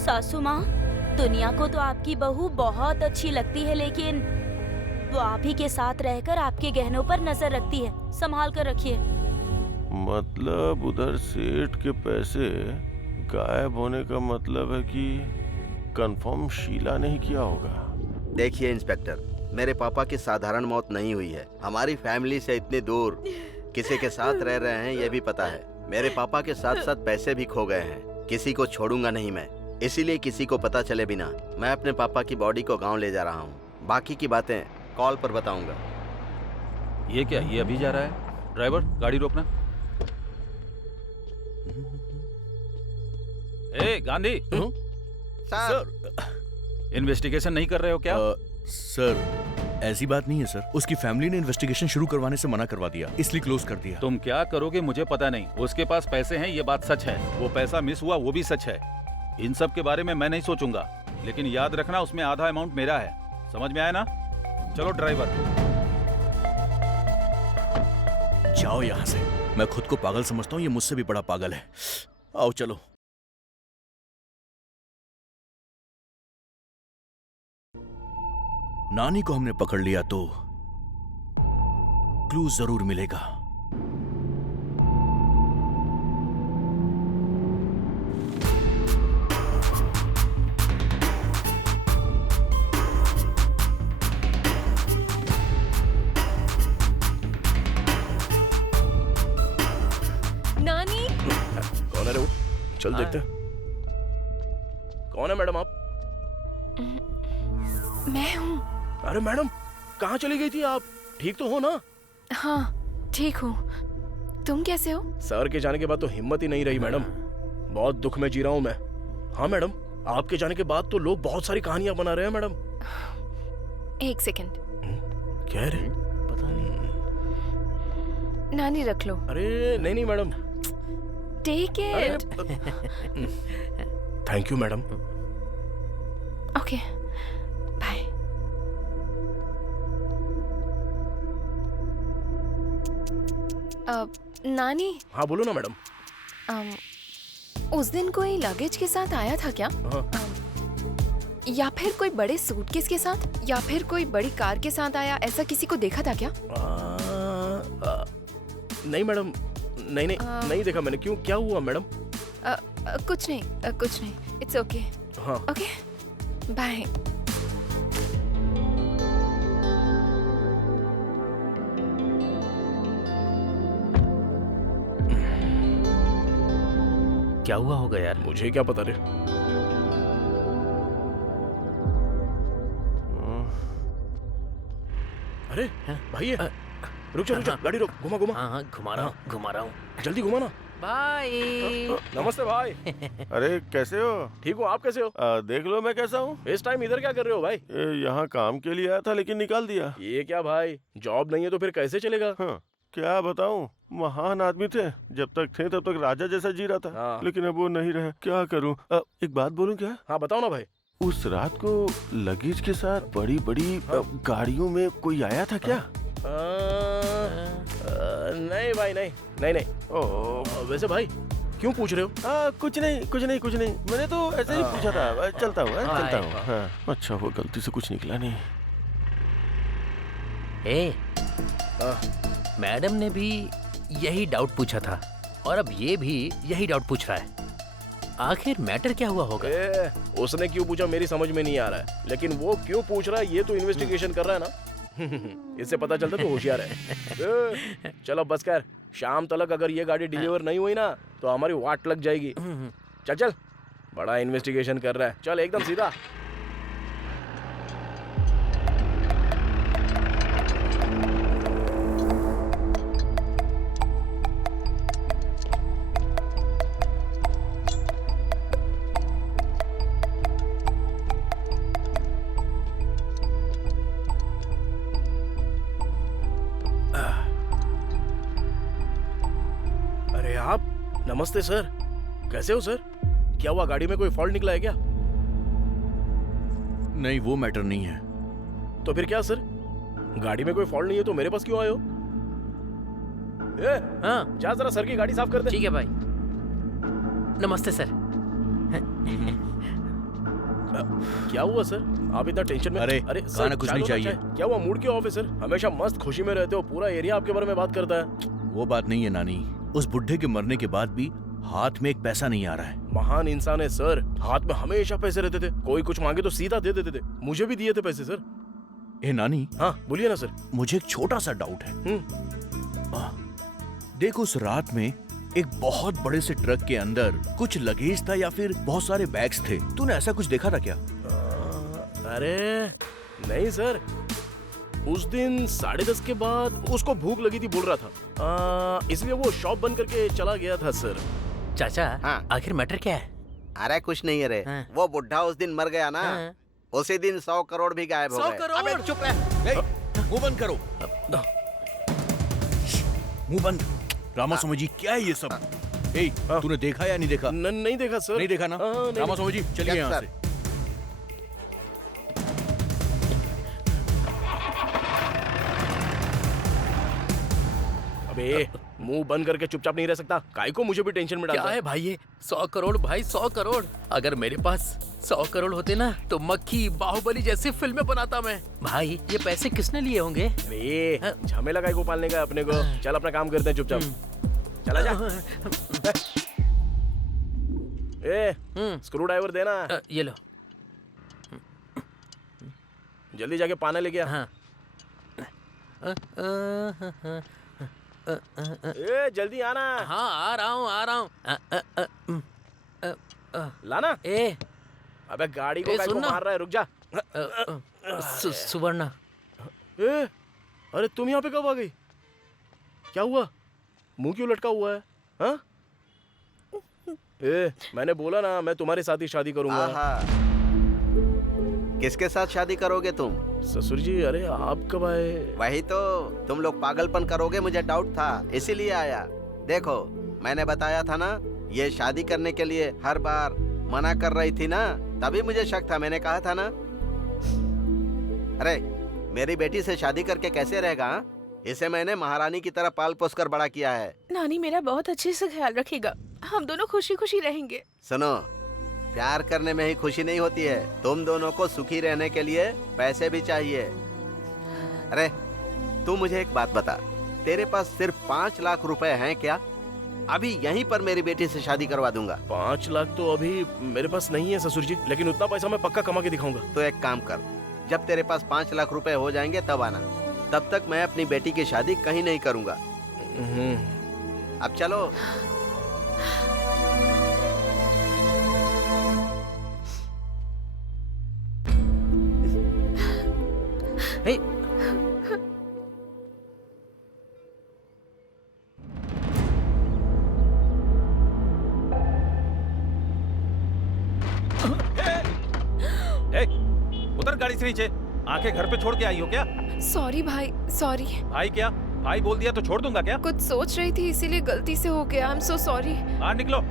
सासू माँ, दुनिया को तो आपकी बहू बहुत अच्छी लगती है, लेकिन वो आप ही के साथ रहकर आपके गहनों पर नजर रखती है। संभाल कर रखिए। मतलब उधर सेठ के पैसे गायब होने का मतलब है कि कंफर्म शीला ने ही किया होगा। देखिए इंस्पेक्टर, मेरे पापा की साधारण मौत नहीं हुई है। हमारी फैमिली से इतनी दूर किसी के साथ रह रहे हैं, ये भी पता है। मेरे पापा के साथ साथ पैसे भी खो गए हैं। किसी को छोड़ूंगा नहीं मैं, इसीलिए किसी को पता चले बिना मैं अपने पापा की बॉडी को गांव ले जा रहा हूँ। बाकी की बातें कॉल पर बताऊंगा। ये क्या, ये अभी जा रहा है? ड्राइवर, गाड़ी रोकना। ए गांधी, सर, इन्वेस्टिगेशन नहीं कर रहे हो क्या? सर ऐसी बात नहीं है सर, उसकी फैमिली ने इन्वेस्टिगेशन शुरू करवाने से मना करवा दिया, इसलिए क्लोज कर दिया। तुम क्या करोगे मुझे पता नहीं, उसके पास पैसे हैं ये बात सच है, वो पैसा मिस हुआ वो भी सच है। इन सब के बारे में मैं नहीं सोचूंगा, लेकिन याद रखना उसमें आधा अमाउंट मेरा है। समझ में आया ना? चलो ड्राइवर। जाओ यहाँ से, मैं खुद को पागल समझता हूँ, ये मुझसे भी बड़ा पागल है। आओ चलो। नानी को हमने पकड़ लिया तो क्लू जरूर मिलेगा। नानी, कौन है रे वो? चल देखते हैं। कौन है मैडम आप? मैं हूँ। अरे मैडम, कहाँ चली गई थी आप? ठीक तो हो ना? हाँ ठीक हूँ। तुम कैसे हो? सर के जाने के बाद तो हिम्मत ही नहीं रही मैडम। बहुत दुख में जी रहा हूँ मैं। हाँ मैडम, आपके जाने के बाद तो लोग बहुत सारी कहानियां बना रहे हैं मैडम। एक सेकंड। क्या है रे? पता नहीं। नानी रख लो। अरे नहीं नहीं madam. Take it. Thank you madam. Okay bye. नानी। हाँ बोलो ना मैडम। उस दिन कोई लगेज के साथ आया था क्या? या फिर कोई बड़े सूटकेस के साथ, या फिर कोई बड़ी कार के साथ आया, ऐसा किसी को देखा था क्या? नहीं मैडम, नहीं नहीं नहीं देखा मैंने। क्यों, क्या हुआ मैडम? कुछ नहीं, कुछ नहीं। It's okay. हाँ ओके बाय। क्या हुआ होगा यार? मुझे क्या पता रे। अरे भाई, रुक जा रुक जा, गाड़ी रोक, घुमा घुमा। हाँ घुमा रहा हूँ, घुमा रहा हूँ। जल्दी घुमा ना। बाय। नमस्ते भाई। अरे कैसे हो? ठीक हूँ, आप कैसे हो? देख लो मैं कैसा हूँ। इस टाइम इधर क्या कर रहे हो भाई? यहाँ काम के लिए आया था लेकिन निकाल दिया। ये क्या भाई, जॉब नहीं है तो फिर कैसे चलेगा? हाँ, क्या बताऊँ, महान आदमी थे। जब तक थे तब तक राजा जैसा जी रहा था। हाँ। लेकिन अब वो नहीं रहे, क्या करूँ? एक बात बोलूँ क्या? हाँ बताओ ना भाई। उस रात को लगेज के साथ बड़ी बड़ी गाड़ियों में कोई आया था क्या? नहीं भाई, नहीं नहीं नहीं। वैसे भाई क्यों पूछ रहे हो? कुछ नहीं कुछ नहीं कुछ नहीं, मैंने तो ऐसे ही पूछा था। चलता हूँ चलता हूँ। हाँ, अच्छा हुआ गलती से कुछ निकला नहीं। मैडम ने भी यही डाउट पूछा था और अब ये भी यही डाउट पूछ रहा है। आखिर मैटर क्या हुआ होगा? उसने क्यों पूछा मेरी समझ में नहीं आ रहा है, लेकिन वो क्यों पूछ रहा है ये तो इन्वेस्टिगेशन कर रहा है ना। इससे पता चलता तो होशियार है। चलो बस कर, शाम तक अगर ये गाड़ी डिलीवर नहीं हुई ना तो हमारी वाट लग जाएगी। चल चल, बड़ा इन्वेस्टिगेशन कर रहा है, चल एकदम सीधा। नमस्ते सर, कैसे हो सर? क्या हुआ, गाड़ी में कोई फॉल्ट निकला है क्या? नहीं, वो मैटर नहीं है। तो फिर क्या सर? गाड़ी में कोई फॉल्ट नहीं है तो मेरे पास क्यों आए हो? हाँ, जा जरा सर की गाड़ी साफ कर दे। ठीक है भाई। नमस्ते सर। क्या हुआ सर, आप इतना टेंशन में? अरे सर, खाना कुछ नहीं चाहिए। क्या हुआ, मूड क्यों ऑफ है सर? हमेशा मस्त खुशी में रहते हो, पूरा एरिया आपके बारे में बात करता है। वो बात नहीं है नानी, उस बुढ़े के मरने के बाद भी हाथ में एक पैसा नहीं आ रहा है। महान इंसान है सर, हाथ में हमेशा पैसे रहते थे, कोई कुछ मांगे तो सीधा दे देते थे। मुझे भी दिए थे पैसे सर। ए नानी। हाँ बोलिए ना सर। मुझे एक छोटा सा डाउट है। देखो, उस रात में एक बहुत बड़े से ट्रक के अंदर कुछ लगेज था या फिर बहुत सारे बैग्स थे, तूने ऐसा कुछ देखा था क्या? अरे नहीं सर, उस दिन 10:30 के बाद उसको भूख लगी थी बोल रहा था, इसलिए वो शॉप बंद करके चला गया था सर। चाचा, हाँ। आखिर मैटर क्या है? अरे कुछ नहीं है रे। हाँ। वो बुढ़ा उस दिन मर गया ना, उसी दिन 100 करोड़ भी गायब हो गए। 100 करोड़? अबे चुप रह। मुंह बंद करो। मुंह बंद। रामास्वामी जी, क्या है ये सब? तूने देखा या नहीं देखा? नहीं देखा सर। नहीं देखा ना? रामास्वामी जी चलिए यहाँ से। अबे मुंह बंद करके चुपचाप नहीं रह सकता, काहे को मुझे भी टेंशन में डालता क्या है भाई ये? 100 करोड़ भाई, 100 करोड़। अगर मेरे पास 100 करोड़ होते ना तो मक्खी बाहुबली जैसी फिल्में बनाता मैं। भाई ये पैसे किसने लिए होंगे? अरे झमेला काहे को पालने का अपने को? चल अपना काम करते हैं चुपचाप। चला जा। स्क्रू ड्राइवर देना। ये लो। जल्दी जाके पानी लेके आ। हाँ। जल्दी आना। हाँ आ रहा हूँ। लाना। अबे गाड़ी को काहे को मार रहा है, रुक जा। सुवर्णा। अरे तुम यहाँ पे कब आ गई? क्या हुआ, मुंह क्यों लटका हुआ है? हाँ? मैंने बोला ना मैं तुम्हारे साथ ही शादी करूंगा। किसके साथ शादी करोगे तुम? ससुर जी, अरे आप कब आए? वही तो, तुम लोग पागलपन करोगे मुझे डाउट था, इसीलिए आया। देखो मैंने बताया था ना, ये शादी करने के लिए हर बार मना कर रही थी ना, तभी मुझे शक था। मैंने कहा था ना। अरे मेरी बेटी से शादी करके कैसे रहेगा? इसे मैंने महारानी की तरह पाल पोस कर बड़ा किया है। नानी मेरा बहुत अच्छे से ख्याल रखेगा, हम दोनों खुशी खुशी रहेंगे। सुनो, प्यार करने में ही खुशी नहीं होती है, तुम दोनों को सुखी रहने के लिए पैसे भी चाहिए। अरे तू मुझे एक बात बता, तेरे पास सिर्फ 5 लाख रुपए हैं क्या? अभी यहीं पर मेरी बेटी से शादी करवा दूंगा। 5 लाख तो अभी मेरे पास नहीं है ससुर जी, लेकिन उतना पैसा मैं पक्का कमा के दिखाऊंगा। तो एक काम कर, जब तेरे पास 5 लाख रुपए हो जाएंगे तब आना, तब तक मैं अपनी बेटी की शादी कहीं नहीं करूंगा। अब चलो। हे उतर गाड़ी से नीचे। आंखें घर पे छोड़ के आई हो क्या? सॉरी भाई, सॉरी। भाई क्या? भाई बोल दिया तो छोड़ दूंगा क्या? कुछ सोच रही थी इसीलिए गलती से हो गया। I am so sorry. बाहर निकलो।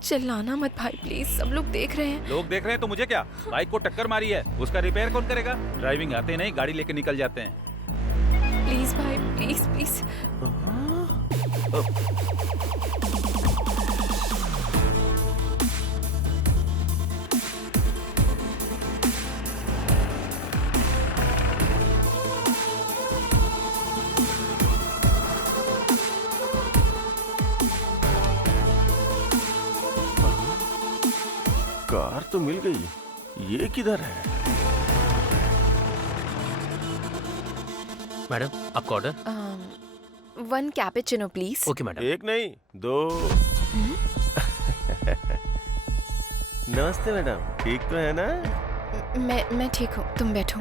चिल्लाना मत भाई प्लीज, सब लोग देख रहे हैं। लोग देख रहे हैं तो मुझे क्या? बाइक को टक्कर मारी है, उसका रिपेयर कौन करेगा? ड्राइविंग आते नहीं, गाड़ी लेके निकल जाते हैं। प्लीज भाई, प्लीज प्लीज। कार तो मिल गई, ये किधर है? मैडम आपका order? 1 cappuccino please. Okay madam. 1 नहीं 2। नमस्ते मैडम, ठीक तो है ना? मैं ठीक हूँ, तुम बैठो।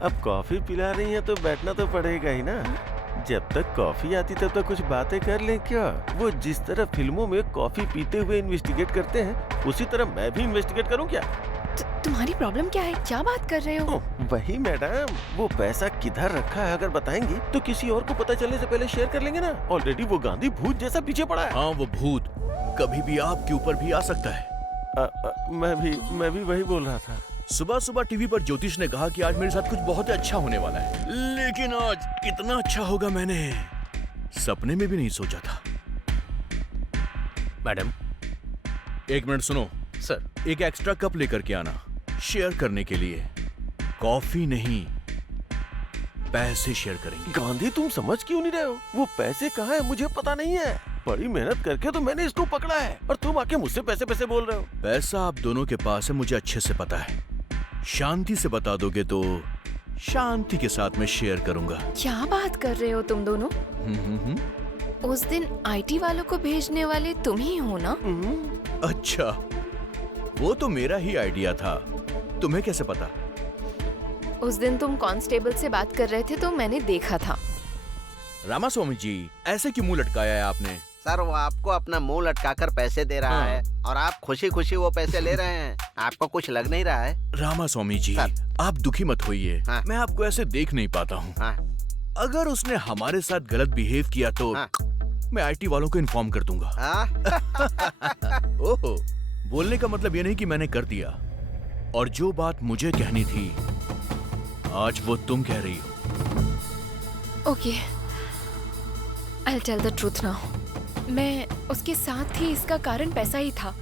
अब कॉफी पिला रही हैं तो बैठना तो पड़ेगा ही ना। जब तक कॉफी आती तब तक कुछ बातें कर लें क्या? वो जिस तरह फिल्मों में कॉफी पीते हुए इन्वेस्टिगेट करते हैं, उसी तरह मैं भी इन्वेस्टिगेट करूं क्या? तुम्हारी प्रॉब्लम क्या है? क्या बात कर रहे हो? वही मैडम, वो पैसा किधर रखा है अगर बताएंगी तो किसी और को पता चलने से पहले शेयर कर लेंगे ना। ऑलरेडी वो गांधी भूत जैसा पीछे पड़ा है। हाँ, वो भूत कभी भी आपके ऊपर भी आ सकता है। मैं भी वही बोल रहा था। सुबह सुबह टीवी पर ज्योतिष ने कहा कि आज मेरे साथ कुछ बहुत अच्छा होने वाला है, लेकिन आज कितना अच्छा होगा मैंने सपने में भी नहीं सोचा था। मैडम, एक मिनट सुनो सर। एक एक्स्ट्रा कप लेकर के आना, शेयर करने के लिए। कॉफी नहीं, पैसे शेयर करेंगे। गांधी, तुम समझ क्यों नहीं रहे हो? वो पैसे कहाँ है मुझे पता नहीं है। बड़ी मेहनत करके तो मैंने इसको पकड़ा है और तुम आके मुझसे पैसे बोल रहे हो। पैसा आप दोनों के पास है, मुझे अच्छे से पता है। शांति से बता दोगे तो शांति के साथ में शेयर करूंगा। क्या बात कर रहे हो तुम दोनों? उस दिन आईटी वालों को भेजने वाले तुम ही हो ना? अच्छा, वो तो मेरा ही आइडिया था, तुम्हें कैसे पता? उस दिन तुम कांस्टेबल से बात कर रहे थे तो मैंने देखा था। रामास्वामी जी, ऐसे क्यों मुंह लटकाया है आपने? सर, वो आपको अपना मुंह लटकाकर पैसे दे रहा है और आप खुशी खुशी वो पैसे ले रहे हैं। आपको कुछ लग नहीं रहा है? रामास्वामी जी, आप दुखी मत होइए। मैं आपको ऐसे देख नहीं पाता हूँ। अगर उसने हमारे साथ गलत बिहेव किया तो मैं आईटी वालों को इन्फॉर्म कर दूंगा। ओहो, बोलने का मतलब ये नहीं कि मैंने कर दिया, और जो बात मुझे कहनी थी आज वो तुम कह रही हो। Okay, I'll tell the truth now. मैं उसके साथ थी, इसका कारण पैसा ही था,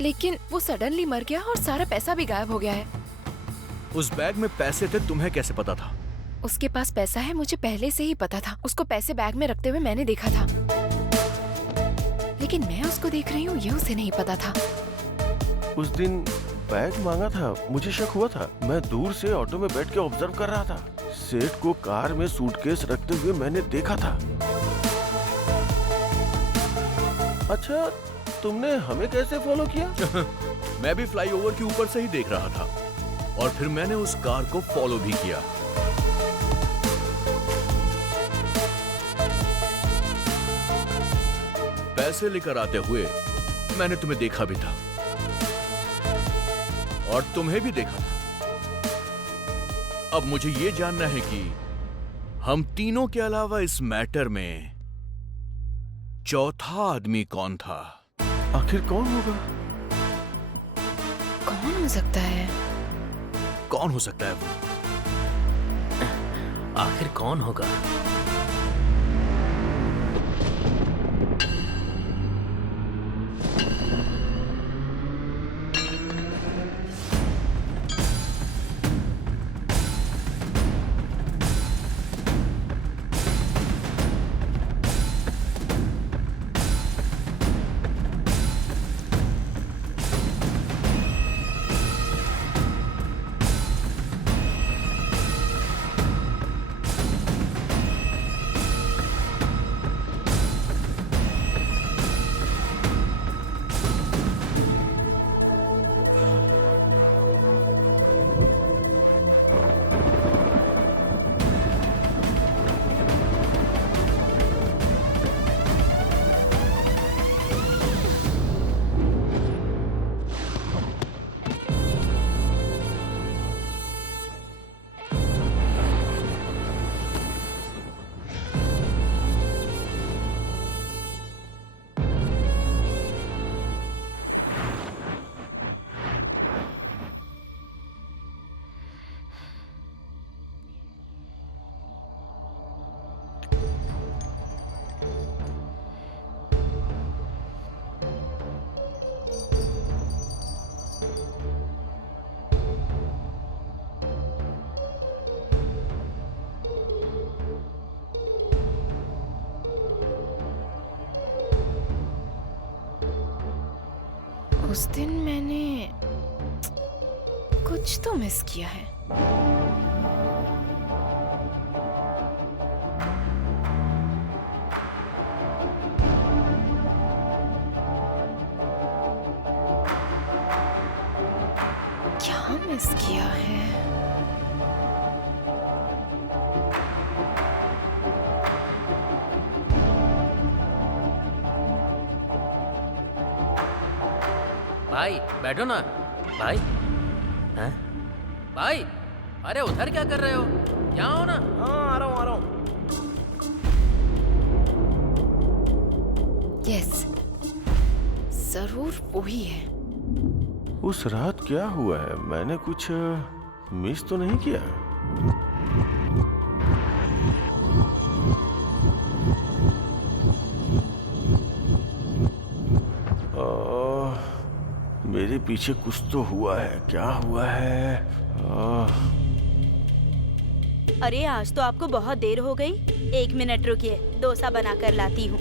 लेकिन वो सडनली मर गया और सारा पैसा भी गायब हो गया है। उस बैग में पैसे थे, तुम्हें कैसे पता था? उसके पास पैसा है, मुझे पहले से ही पता था। उसको पैसे बैग में रखते हुए मैंने देखा था, लेकिन मैं उसको देख रही हूँ ये उसे नहीं पता था। उस दिन बैग मांगा था, मुझे शक हुआ था। मैं दूर से ऑटो में बैठ के ऑब्जर्व कर रहा था। सेठ को कार में सूटकेस रखते हुए मैंने देखा था। अच्छा, तुमने हमें कैसे फॉलो किया? मैं भी फ्लाईओवर के ऊपर से ही देख रहा था और फिर मैंने उस कार को फॉलो भी किया। पैसे लेकर आते हुए मैंने तुम्हें देखा भी था और तुम्हें भी देखा था। अब मुझे ये जानना है कि हम तीनों के अलावा इस मैटर में चौथा आदमी कौन था? आखिर कौन होगा? कौन हो सकता है? कौन हो सकता है वो? आखिर कौन होगा? उस दिन मैंने कुछ तो मिस किया है। क्या मिस किया है? भाई बैठो ना। भाई भाई, अरे उधर क्या कर रहे हो? यहाँ हो ना। हाँ, आ रहा हूँ। यस, जरूर वही है। उस रात क्या हुआ है? मैंने कुछ मिस तो नहीं किया? मेरे पीछे कुछ तो हुआ है। क्या हुआ है? अरे आज तो आपको बहुत देर हो गई। 1 मिनट रुकिए, डोसा बना कर लाती हूँ।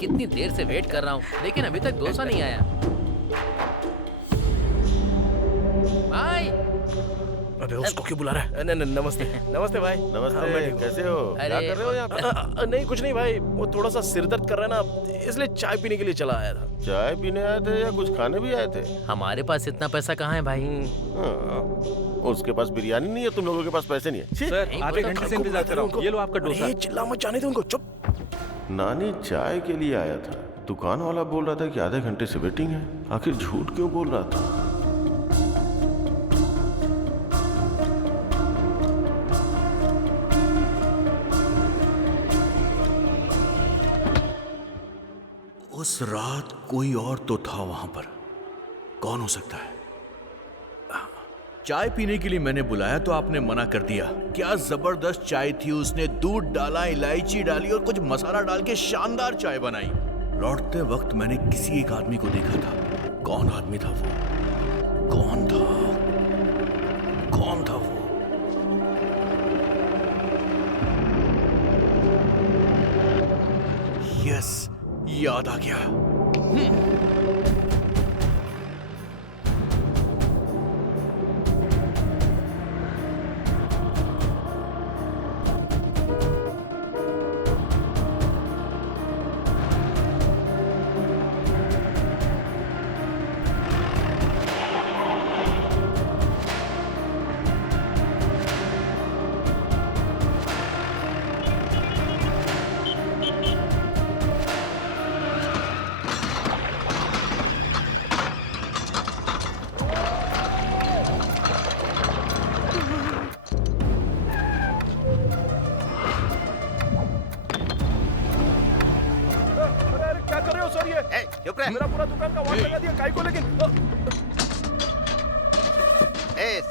कितनी देर से वेट कर रहा हूँ, लेकिन अभी तक डोसा नहीं आया। भाई, अबे उसको क्यों बुला रहा है? नमस्ते। नमस्ते भाई। नमस्ते, कैसे हो? क्या कर रहे हो यहाँ पे? नहीं कुछ नहीं भाई, वो थोड़ा सा सिर दर्द कर रहा है ना, इसलिए चाय पीने के लिए चला आया था। चाय पीने आए थे या कुछ खाने भी आए थे? हमारे पास इतना पैसा कहाँ है भाई? उसके पास बिरयानी नहीं है, तुम लोगों के पास पैसे नहीं है। सर, आधे घंटे से इंतजार कर रहा हूँ। ये लो आपका डोसा। चिल्ला मत, जाने दो उनको। चुप। नानी चाय के लिए आया था। दुकान वाला बोल रहा था कि आधे घंटे से वेटिंग है। आखिर झूठ क्यों बोल रहा था? उस रात कोई और तो था वहां पर। कौन हो सकता है? चाय पीने के लिए मैंने बुलाया तो आपने मना कर दिया। क्या जबरदस्त चाय थी। उसने दूध डाला, इलायची डाली और कुछ मसाला डाल के शानदार चाय बनाई। लौटते वक्त मैंने किसी एक आदमी को देखा था। कौन आदमी था वो? कौन था वो? यस, याद आ गया। मेरा पूरा दुकान का वाट लगा दिया काई को, लेकिन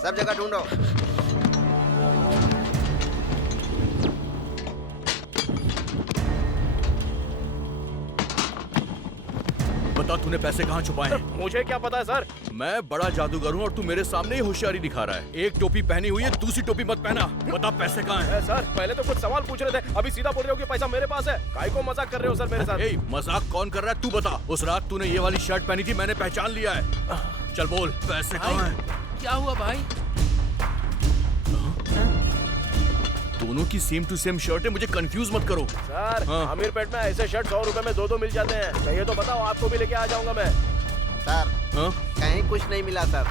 सब जगह ढूंढो। बता, तूने पैसे कहाँ छुपाए हैं? मुझे क्या पता है सर। मैं बड़ा जादूगर हूँ और तू मेरे सामने ही होशियारी दिखा रहा है। एक टोपी पहनी हुई है, दूसरी टोपी मत पहना। बता पैसे कहाँ हैं? सर पहले तो कुछ सवाल पूछ रहे थे, अभी सीधा बोल रहे हो कि पैसा मेरे पास है। काई को मजाक कर रहे हो सर मेरे साथ? मजाक कौन कर रहा है तू बता। उस रात तूने ये वाली शर्ट पहनी थी, मैंने पहचान लिया है। चल बोल, पैसे कहाँ हैं? क्या हुआ भाई? दोनों की सेम टू सेम शर्ट है, मुझे कंफ्यूज मत करो। सर अमीरपेट में ऐसे शर्ट 100 रुपए में 2 मिल जाते हैं। चाहिए तो बताओ, आपको भी लेके आ जाऊंगा मैं। सर कहीं कुछ नहीं मिला सर।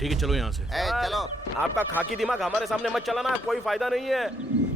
ठीक है, चलो यहाँ से। चलो। आपका खाकी दिमाग हमारे सामने मत चलाना, कोई फायदा नहीं है।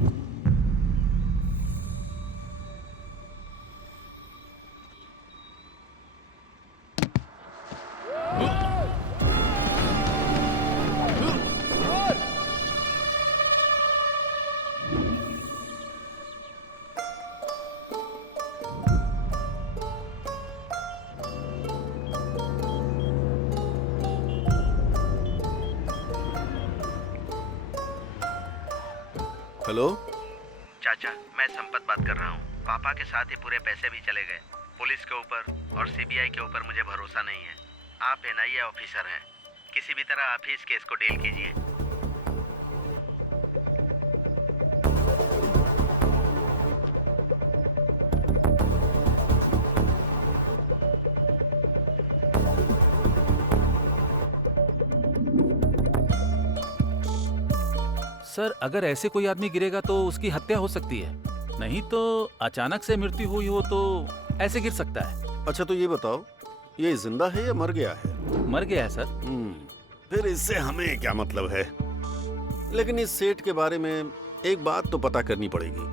हेलो चाचा, मैं संपत बात कर रहा हूँ। पापा के साथ ही पूरे पैसे भी चले गए। पुलिस के ऊपर और सीबीआई के ऊपर मुझे भरोसा नहीं है। आप एनआईए ऑफिसर हैं, किसी भी तरह आप ही इस केस को डील कीजिए। सर, अगर ऐसे कोई आदमी गिरेगा तो उसकी हत्या हो सकती है, नहीं तो अचानक से मृत्यु हुई हो तो ऐसे गिर सकता है। अच्छा तो ये बताओ, ये जिंदा है या मर गया है? मर गया है सर। फिर इससे हमें क्या मतलब है? लेकिन इस सेठ के बारे में एक बात तो पता करनी पड़ेगी।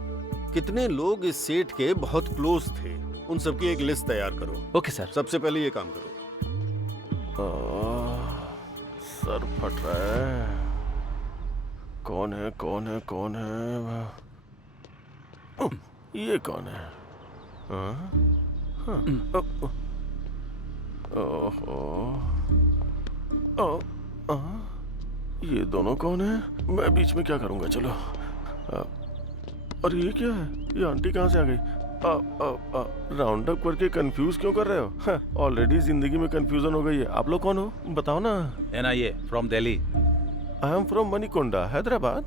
कितने लोग इस सेठ के बहुत क्लोज थे, उन सबकी एक लिस्ट तैयार करो। Okay sir. सबसे पहले ये काम करो। सर फट रहा है। कौन है कौन है कौन है? ये कौन है? ये दोनों कौन है? मैं बीच में क्या करूंगा? चलो। और ये क्या है? ये आंटी कहाँ से आ गई? राउंड अप करके कंफ्यूज क्यों कर रहे हो? ऑलरेडी जिंदगी में कंफ्यूजन हो गई है। आप लोग कौन हो? बताओ ना। NIA from Delhi. I am from Manikonda, Hyderabad.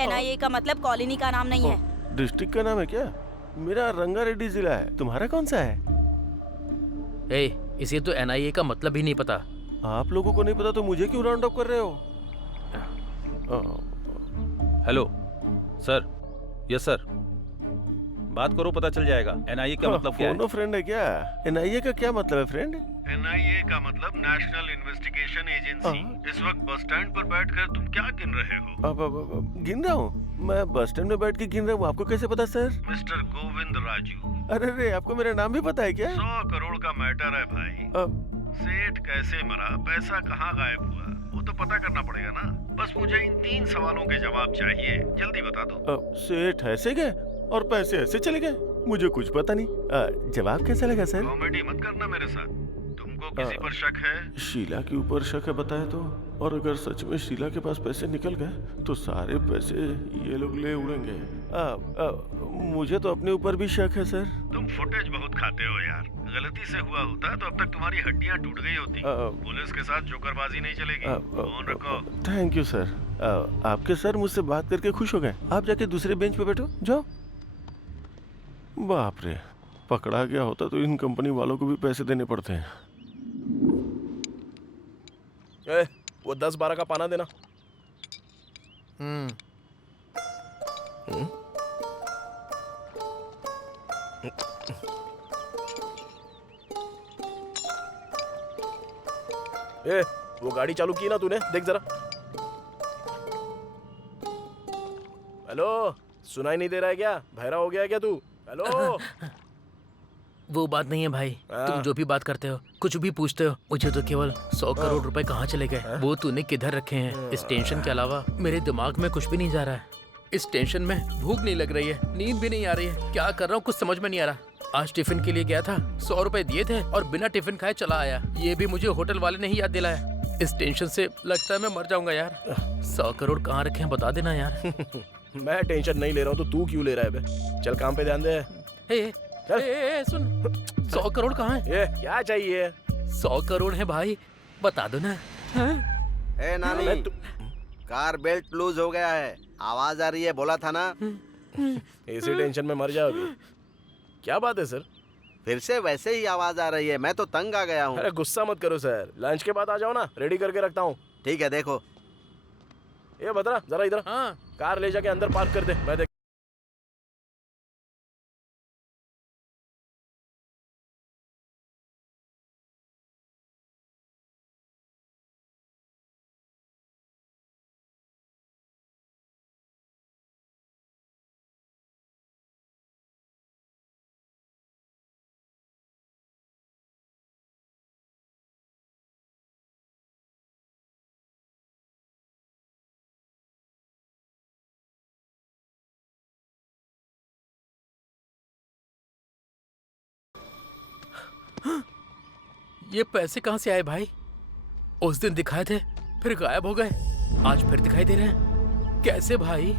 NIA का मतलब कॉलोनी का नाम नहीं है। डिस्ट्रिक्ट का नाम है क्या? मेरा रंगारेड्डी जिला है। तुम्हारा कौन सा है? इसे तो NIA का मतलब ही नहीं पता। आप लोगों को नहीं पता तो मुझे क्यों राउंड अप कर रहे हो? Hello sir. Yes sir. बात करो, पता चल जाएगा। NIA का मतलब क्या है? फोनो फ्रेंड है क्या? NIA का क्या मतलब है फ्रेंड? NIA का मतलब नेशनल इन्वेस्टिगेशन एजेंसी। इस वक्त बस स्टैंड पर बैठकर तुम क्या गिन रहे हो? अब गिन रहा हूँ। मैं बस स्टैंड में बैठ के गिन रहा हूँ। आपको कैसे पता सर? मिस्टर गोविंद राजू। अरे आपको मेरा नाम भी पता है क्या? 100 करोड़ का मैटर है भाई। सेठ कैसे मरा, पैसा कहाँ गायब हुआ, वो तो पता करना पड़ेगा ना। बस मुझे इन 3 सवालों के जवाब चाहिए, जल्दी बता दो। सेठ ऐसे गए और पैसे ऐसे चले गए? मुझे कुछ पता नहीं। जवाब कैसा लगा सर? कॉमेडी मत करना मेरे साथ। तुमको किसी पर शक है? शीला के ऊपर शक है बताए तो। और अगर सच में शीला के पास पैसे निकल गए तो सारे पैसे ये लोग ले उड़ेंगे। मुझे तो अपने ऊपर भी शक है सर। तुम फुटेज बहुत खाते हो यार। गलती से हुआ होता तो अब तक तुम्हारी हड्डियां टूट गई होती। पुलिस के साथ जोकरबाजी नहीं चलेगी। फोन रखो। Thank you sir. आपके सर मुझसे बात करके खुश हो गए। आप जाके दूसरे बेंच पे बैठो, जाओ। बाप रे, पकड़ा गया होता तो इन कंपनी वालों को भी पैसे देने पड़ते हैं। वो 10-12 का पाना देना। वो गाड़ी चालू की ना तूने? देख जरा। हेलो, सुनाई नहीं दे रहा है क्या? बहरा हो गया क्या तू? हेलो। वो बात नहीं है भाई। तुम जो भी बात करते हो, कुछ भी पूछते हो, मुझे तो केवल 100 करोड़ रुपए कहाँ चले गए वो तूने किधर रखे हैं, इस टेंशन के अलावा मेरे दिमाग में कुछ भी नहीं जा रहा है। इस टेंशन में भूख नहीं लग रही है, नींद भी नहीं आ रही है। क्या कर रहा हूँ कुछ समझ में नहीं आ रहा। आज टिफिन के लिए गया था, 100 रुपए दिए थे और बिना टिफिन खाए चला आया। ये भी मुझे होटल वाले ने ही याद दिलाया। इस टेंशन से लगता है मैं मर जाऊंगा यार। 100 करोड़ कहाँ रखे हैं बता देना यार। मैं टेंशन नहीं ले रहा हूँ तो तू क्यों ले रहा है बे? चल काम पे ध्यान दे। सुन, 100 करोड़ कहाँ है? ये क्या चाहिए? 100 करोड़ है भाई, बता दो ना। ए नानी, कार बेल्ट लूज हो गया है, आवाज आ रही है, बोला था ना। इसी टेंशन में मर जाओगे। क्या बात है सर? फिर से वैसे ही आवाज आ रही है, मैं तो तंग आ गया हूँ। अरे गुस्सा मत करो सर, लंच के बाद आ जाओ ना, रेडी करके रखता हूँ। ठीक है, देखो। ये बता जरा इधर। हाँ। कार ले जाके अंदर पार्क कर दे, मैं देख। ये पैसे कहाँ से आए भाई? उस दिन दिखाए थे, फिर गायब हो गए, आज फिर दिखाई दे रहे हैं। कैसे भाई?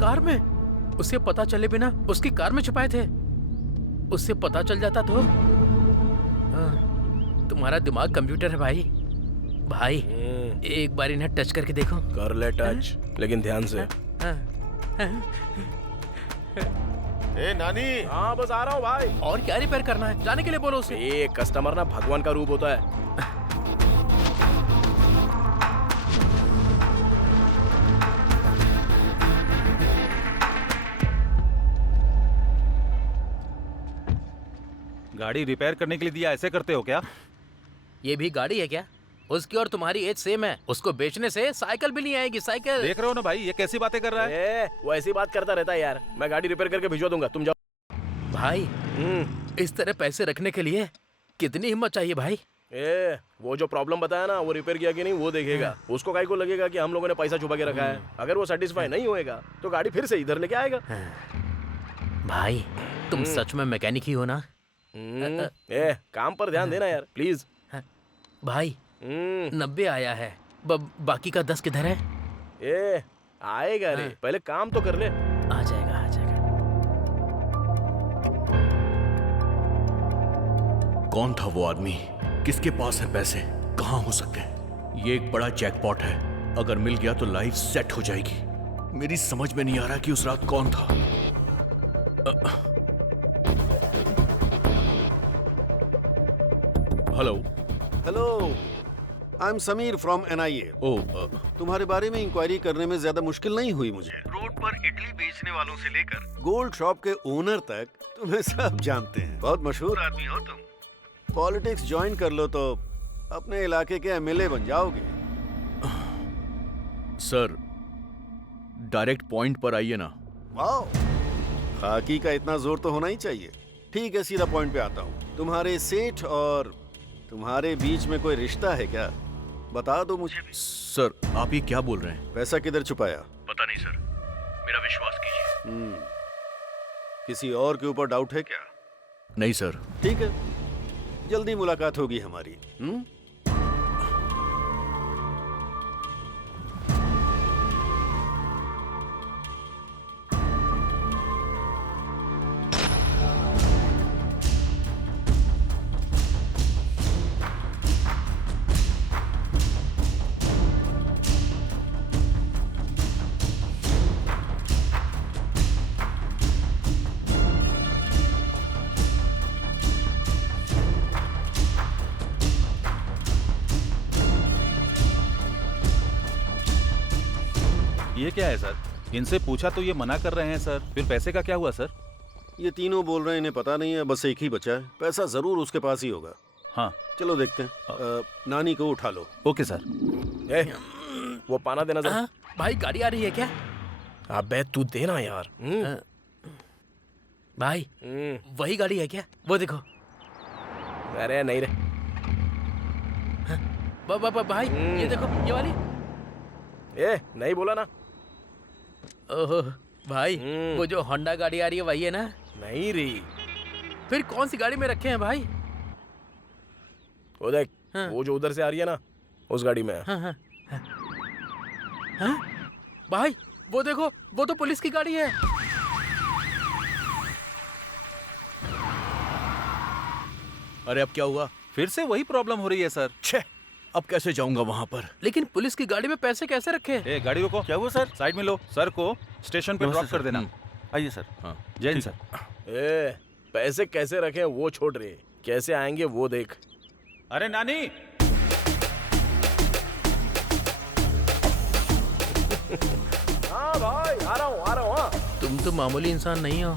कार में? उसे पता चले बिना उसकी कार में छुपाए थे। उससे पता चल जाता तो। तुम्हारा दिमाग कंप्यूटर है भाई। भाई एक बार इन्हें टच करके देखो। कर ले टच, लेकिन ध्यान से। ए नानी। हाँ बस आ रहा हूँ भाई। और क्या रिपेयर करना है? जाने के लिए बोलो उसे। ये कस्टमर ना भगवान का रूप होता है। गाड़ी रिपेयर करने के लिए दिया, ऐसे करते हो क्या? ये भी गाड़ी है क्या? उसकी और तुम्हारी एज सेम है। उसको बेचने से साइकिल भी नहीं आएगी। साइकिल देख रहे हो ना भाई, ये कैसी बातें कर रहा है। वो ऐसी बात करता रहता है यार। मैं गाड़ी रिपेयर करके भिजवा दूंगा, तुम जाओ। भाई इस तरह पैसे रखने के लिए कितनी हिम्मत चाहिए भाई? वो जो प्रॉब्लम बताया ना, वो रिपेयर किया कि नहीं वो देखेगा। उसको काहे को लगेगा कि हम लोगों ने पैसा छुपा के रखा है। अगर वो सेटिस्फाई नहीं होएगा तो गाड़ी फिर से इधर लेके आएगा। भाई तुम सच में मैकेनिक ही हो ना? काम पर ध्यान देना यार प्लीज। भाई 90 आया है, बाकी का 10 किधर है? आएगा रे, पहले काम तो कर ले। आ जाएगा आ जाएगा। कौन था वो आदमी? किसके पास है पैसे? कहाँ हो सकते हैं? ये एक बड़ा जैकपॉट है। अगर मिल गया तो लाइफ सेट हो जाएगी। मेरी समझ में नहीं आ रहा कि उस रात कौन था। Hello hello, I am Sameer from NIA। तुम्हारे बारे में इंक्वायरी करने में ज्यादा मुश्किल नहीं हुई मुझे। रोड पर इडली बेचने वालों से लेकर गोल्ड शॉप के ओनर तक तुम्हें सब जानते हैं। बहुत मशहूर आदमी हो तुम। पॉलिटिक्स ज्वाइन कर लो तो अपने इलाके के MLA बन जाओगे। सर डायरेक्ट पॉइंट पर आइए ना। वाओ, खाकी का इतना जोर तो होना ही चाहिए। ठीक है, सीधा पॉइंट पे आता हूँ। तुम्हारे सेठ और तुम्हारे बीच में कोई रिश्ता है क्या? बता दो मुझे भी। सर आप ये क्या बोल रहे हैं? पैसा किधर छुपाया? पता नहीं सर, मेरा विश्वास कीजिए। किसी और के ऊपर डाउट है क्या? नहीं सर। ठीक है, जल्दी मुलाकात होगी हमारी। ये क्या है सर? इनसे पूछा तो ये मना कर रहे हैं सर। फिर पैसे का क्या हुआ सर? ये तीनों बोल रहे हैं इन्हें पता नहीं है, बस एक ही बचा है। पैसा जरूर उसके पास ही होगा। हाँ चलो देखते हैं। नानी को उठा लो। Okay sir. वो पाना देना जरा। भाई गाड़ी आ रही है क्या? अबे तू देना यार। भाई वही गाड़ी है क्या? वो देखो। अरे नहीं रे। भाई ये देखो, ये वाली। नहीं बोला ना। ओहो भाई, वो जो होंडा गाड़ी आ रही है वही है ना? नहीं रे। फिर कौन सी गाड़ी में रखे हैं भाई? वो देख, वो जो उधर से आ रही है ना, उस गाड़ी में। भाई वो देखो, वो तो पुलिस की गाड़ी है। अरे अब क्या हुआ? फिर से वही प्रॉब्लम हो रही है सर। छे, अब कैसे जाऊंगा वहां पर? लेकिन पुलिस की गाड़ी में पैसे कैसे रखे? गाड़ी रोको। क्या हुआ सर? साइड में लो। सर को स्टेशन पे ड्रॉप कर देना। आइए सर। हाँ जय सर। पैसे कैसे रखे वो छोड़ रहे, कैसे आएंगे वो देख। अरे नानी। हाँ भाई, आ रहा हूँ। हाँ तुम तो मामूली इंसान नहीं हो।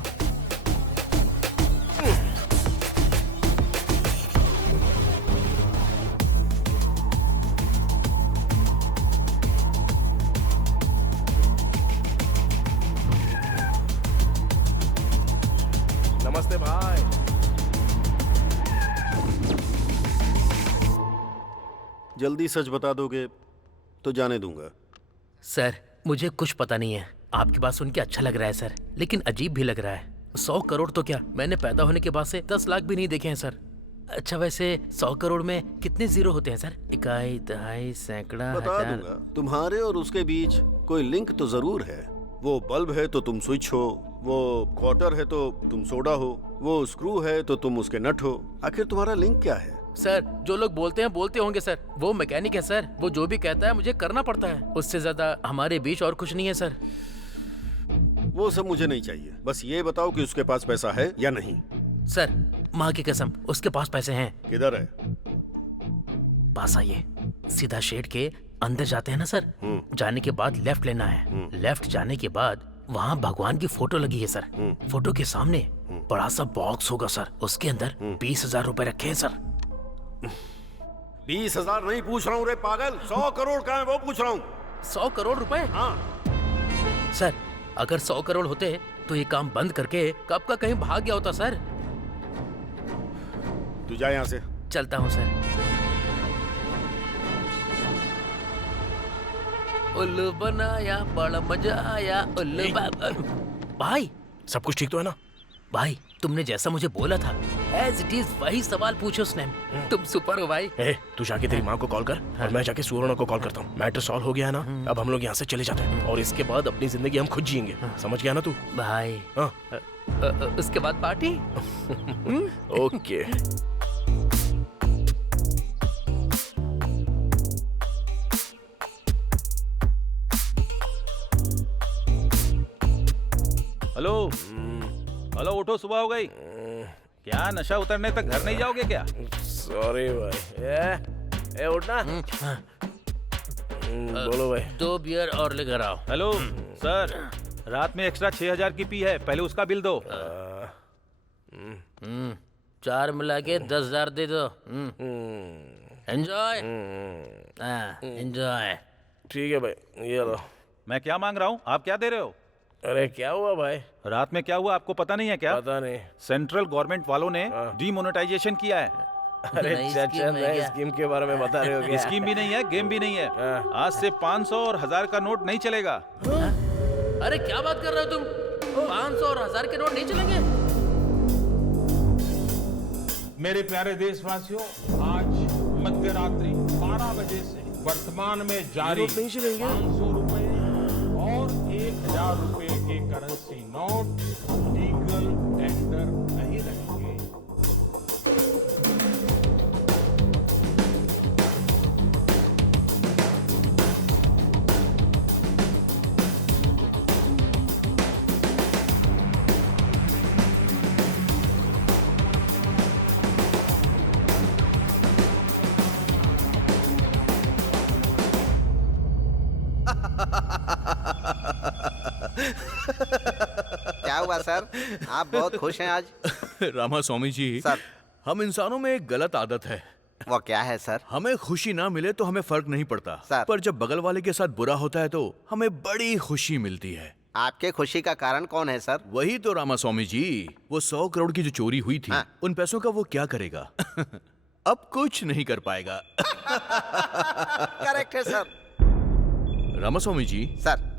नमस्ते भाई। जल्दी सच बता दोगे तो जाने दूंगा। सर मुझे कुछ पता नहीं है। आपकी बात सुन के अच्छा लग रहा है सर, लेकिन अजीब भी लग रहा है। 100 करोड़ तो क्या, मैंने पैदा होने के बाद से 10 लाख भी नहीं देखे हैं सर। अच्छा वैसे 100 करोड़ में कितने जीरो होते हैं सर? इकाई, दहाई, सैकड़ा, बता दूंगा। तुम्हारे और उसके बीच कोई लिंक तो जरूर है। वो बल्ब है तो तुम स्विच हो, वो क्वार्टर है तो तुम सोडा हो, वो स्क्रू है तो तुम उसके नट हो। आखिर तुम्हारा लिंक क्या है? सर जो लोग बोलते हैं बोलते होंगे सर। वो मैकेनिक है सर, वो जो भी कहता है मुझे करना पड़ता है। उससे ज्यादा हमारे बीच और कुछ नहीं है सर। वो सब मुझे नहीं चाहिए, बस ये बताओ कि उसके पास पैसा है या नहीं। सर माँ की कसम, उसके पास पैसे हैं। किधर है? पास आइए। सीधा शेड के अंदर जाते हैं ना सर, जाने के बाद लेफ्ट लेना है। लेफ्ट जाने के बाद वहाँ भगवान की फोटो लगी है सर। फोटो के सामने बड़ा सा बॉक्स होगा सर, उसके अंदर 20,000 रुपए रखे हैं सर। 20,000 नहीं पूछ रहा हूँ रे पागल, 100 करोड़ कहाँ है वो पूछ रहा हूँ। 100 करोड़ रुपए? हाँ सर, अगर 100 करोड़ होते तो ये काम बंद करके कब का कहीं भाग गया होता सर। तू जा यहाँ से। चलता हूँ सर। उल्लू बनाया, बड़ा मजा आया उल्लू भाई। सब कुछ ठीक तो है ना? भाई तुमने जैसा मुझे बोला था एज इट इज वही सवाल पूछो उसने। तुम सुपर हो भाई। तू जाके तेरी माँ को कॉल कर और मैं जाके सुवर्णा को कॉल करता हूँ। मैटर सॉल्व हो गया है ना? अब हम लोग यहाँ से चले जाते हैं और इसके बाद अपनी जिंदगी हम खुद जिएंगे। समझ गया ना तू? भाई उसके बाद पार्टी। ओके। हेलो हेलो, उठो, सुबह हो गई क्या? नशा उतरने तक घर नहीं जाओगे क्या? सॉरी भाई। उठना। बोलो भाई। 2 बियर और लेकर आओ। हेलो सर, रात में एक्स्ट्रा 6,000 की पी है, पहले उसका बिल दो। 4 मिला के 10,000 दे दो। Enjoy enjoy. ठीक है भाई, ये लो। मैं क्या मांग रहा हूँ, आप क्या दे रहे हो? अरे क्या हुआ भाई? रात में क्या हुआ आपको पता नहीं है क्या? पता नहीं। सेंट्रल गवर्नमेंट वालों ने डीमोनेटाइजेशन किया है। अरे चाचा, नए स्कीम के बारे में बता रहे हो क्या? स्कीम भी नहीं है, गेम भी नहीं है। आज से 500 और 1000 का नोट नहीं चलेगा। अरे क्या बात कर रहे हो तुम? 500 और 1000 के नोट नहीं चलेंगे? मेरे प्यारे देशवासियों, आज मध्य रात्रि 12 बजे से वर्तमान में जारी 500 रुपए और 1,000 रुपए के करेंसी नोट लीगल टेंडर नहीं रहेंगे। क्या हुआ सर? आप बहुत खुश हैं आज? रामा स्वामी जी सर, हम इंसानों में एक गलत आदत है। वो क्या है सर? हमें खुशी ना मिले तो हमें फर्क नहीं पड़ता सर, पर जब बगल वाले के साथ बुरा होता है तो हमें बड़ी खुशी मिलती है। आपके खुशी का कारण कौन है सर? वही तो रामा स्वामी जी, वो 100 करोड़ की जो चोरी हुई थी, उन पैसों का वो क्या करेगा? अब कुछ नहीं कर पाएगा। करेक्ट है सर। रामा स्वामी जी। सर,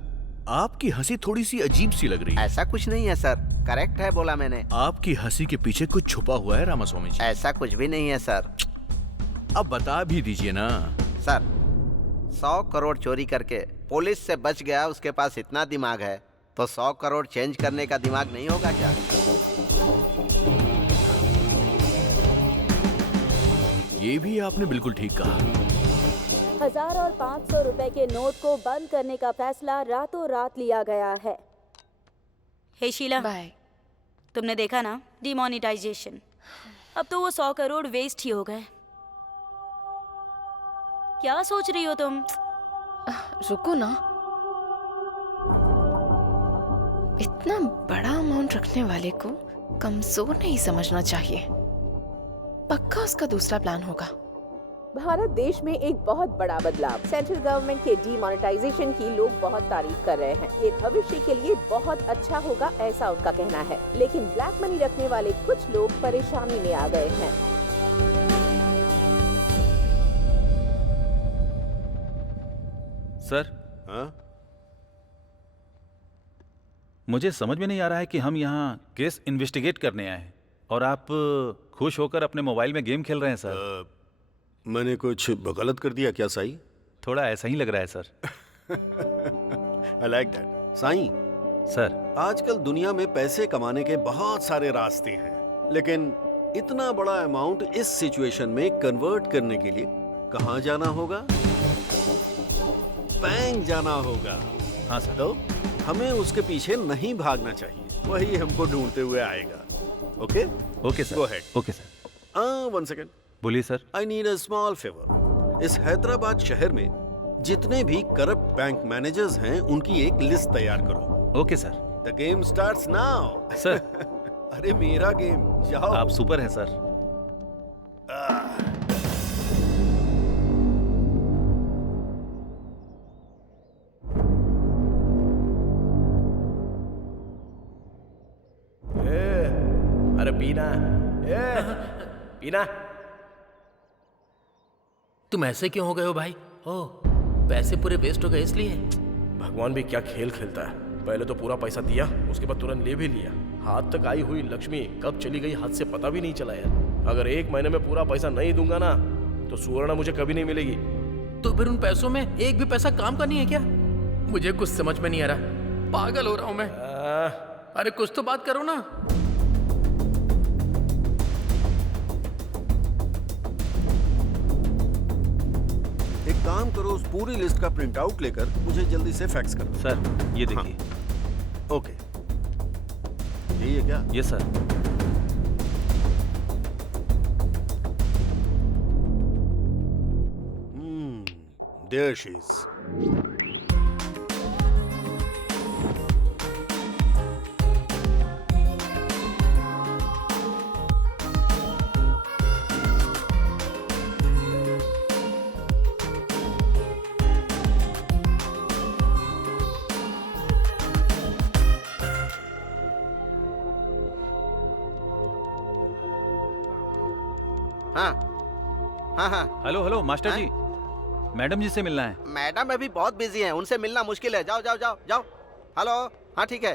आपकी हंसी थोड़ी सी अजीब सी लग रही है। ऐसा कुछ नहीं है सर, करेक्ट है बोला मैंने। आपकी हंसी के पीछे कुछ छुपा हुआ है रामा स्वामी जी। ऐसा कुछ भी नहीं है सर। अब बता भी दीजिए ना। सर, 100 करोड़ चोरी करके पुलिस से बच गया, उसके पास इतना दिमाग है तो 100 करोड़ चेंज करने का दिमाग नहीं होगा क्या? ये भी आपने बिल्कुल ठीक कहा। 1000 और 500 रुपए के नोट को बंद करने का फैसला रातों रात लिया गया है। हे शीला, बाय। तुमने देखा ना डिमोनेटाइजेशन? अब तो वो 100 करोड़ वेस्ट ही हो गए। क्या सोच रही हो तुम? रुको ना, इतना बड़ा अमाउंट रखने वाले को कमजोर नहीं समझना चाहिए। पक्का उसका दूसरा प्लान होगा। भारत देश में एक बहुत बड़ा बदलाव। सेंट्रल गवर्नमेंट के डीमोनेटाइजेशन की लोग बहुत तारीफ कर रहे हैं। ये भविष्य के लिए बहुत अच्छा होगा, ऐसा उनका कहना है। लेकिन ब्लैक मनी रखने वाले कुछ लोग परेशानी में आ गए हैं। सर, मुझे समझ में नहीं आ रहा है कि हम यहाँ केस इन्वेस्टिगेट करने आए हैं और आप खुश होकर अपने मोबाइल में गेम खेल रहे हैं सर। मैंने कुछ गलत कर दिया क्या साई? थोड़ा ऐसा ही लग रहा है sir. I like that. Sai sir, आजकल दुनिया में पैसे कमाने के बहुत सारे रास्ते हैं, लेकिन इतना बड़ा अमाउंट इस सिचुएशन में कन्वर्ट करने के लिए कहाँ जाना होगा? बैंक जाना होगा। हाँ सर। तो हमें उसके पीछे नहीं भागना चाहिए, वही हमको ढूंढते हुए आएगा। Okay? Okay sir. Go ahead. Okay sir. 1 second. बोलिए sir. I need a small favour. इस हैदराबाद शहर में जितने भी करप्ट बैंक मैनेजर्स हैं उनकी एक लिस्ट तैयार करो। Okay sir. The game starts now. Sir. अरे मेरा गेम, जाओ। आप सुपर हैं सर। अरे पीना, पीना। तुम ऐसे क्यों हो गए हो भाई? ओ, पैसे पूरे वेस्ट हो गए इसलिए? भगवान भी क्या खेल खेलता है। पहले तो पूरा पैसा दिया, उसके बाद तुरंत ले भी लिया। हाथ तक आई हुई लक्ष्मी कब चली गई हाथ से पता भी नहीं चला यार। अगर 1 महीने में पूरा पैसा नहीं दूंगा ना तो सुवर्णा मुझे कभी नहीं मिलेगी। तो फिर उन पैसों में एक भी पैसा काम का नहीं है क्या? मुझे कुछ समझ में नहीं आ रहा, पागल हो रहा हूं मैं। अरे कुछ तो बात करो ना। एक काम करो, उस पूरी लिस्ट का प्रिंट आउट लेकर मुझे जल्दी से फैक्स कर दो। सर ये देखिए। हाँ। ओके, यही है क्या? Yes sir. There she is. हाँ। Hello hello master ji, madam ji से मिलना है। मैडम अभी बहुत बिजी हैं, उनसे मिलना मुश्किल है। जाओ जाओ जाओ जाओ। हेलो, हाँ ठीक है।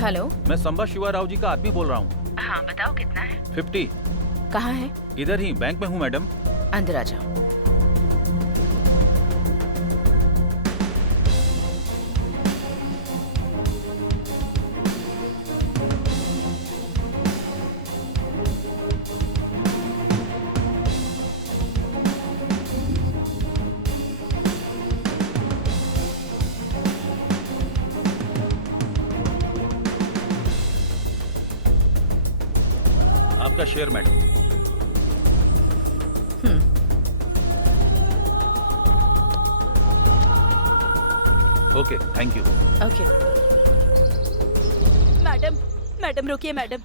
हेलो, मैं संबा शिवा राव जी का आदमी बोल रहा हूँ। हाँ बताओ कितना है? 50। कहाँ है? इधर ही बैंक में हूँ मैडम। अंदर आ जाओ। आपका share madam. Okay, thank you. Okay. Madam रुकिए मैडम।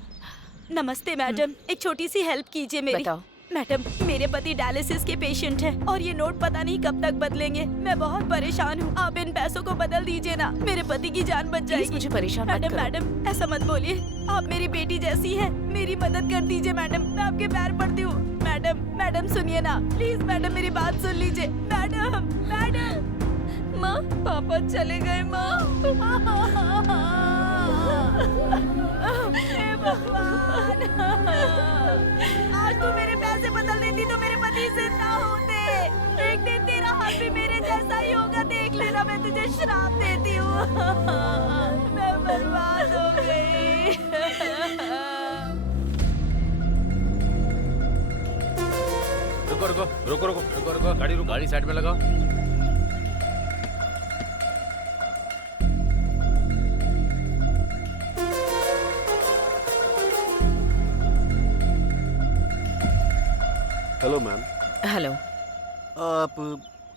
नमस्ते मैडम, एक छोटी सी हेल्प कीजिए मेरी। बताओ। मैडम, मेरे पति डायलिसिस के पेशेंट हैं और ये नोट पता नहीं कब तक बदलेंगे। मैं बहुत परेशान हूँ, आप इन पैसों को बदल दीजिए ना, मेरे पति की जान बच जाएगी। मुझे परेशान मत करो। मैडम ऐसा मत बोलिए, आप मेरी बेटी जैसी है, मेरी मदद कर दीजिए मैडम, मैं आपके पैर पड़ती हूँ। मैडम सुनिए ना प्लीज, मैडम मेरी बात सुन लीजिए। मैडम माँ, पापा चले गए माँ। हे भगवान, आज तू मेरे पैसे बदल देती तो मेरे पति जिंदा होते। एक दिन तेरा हाल भी मेरे जैसा ही होगा, देख लेना, मैं तुझे श्राप देती हूँ। मैं बर्बाद हो गई। रुको रुको रुको रुको रुको रुको, गाड़ी रुको, गाड़ी साइड में लगाओ। Hello ma'am. हेलो। आप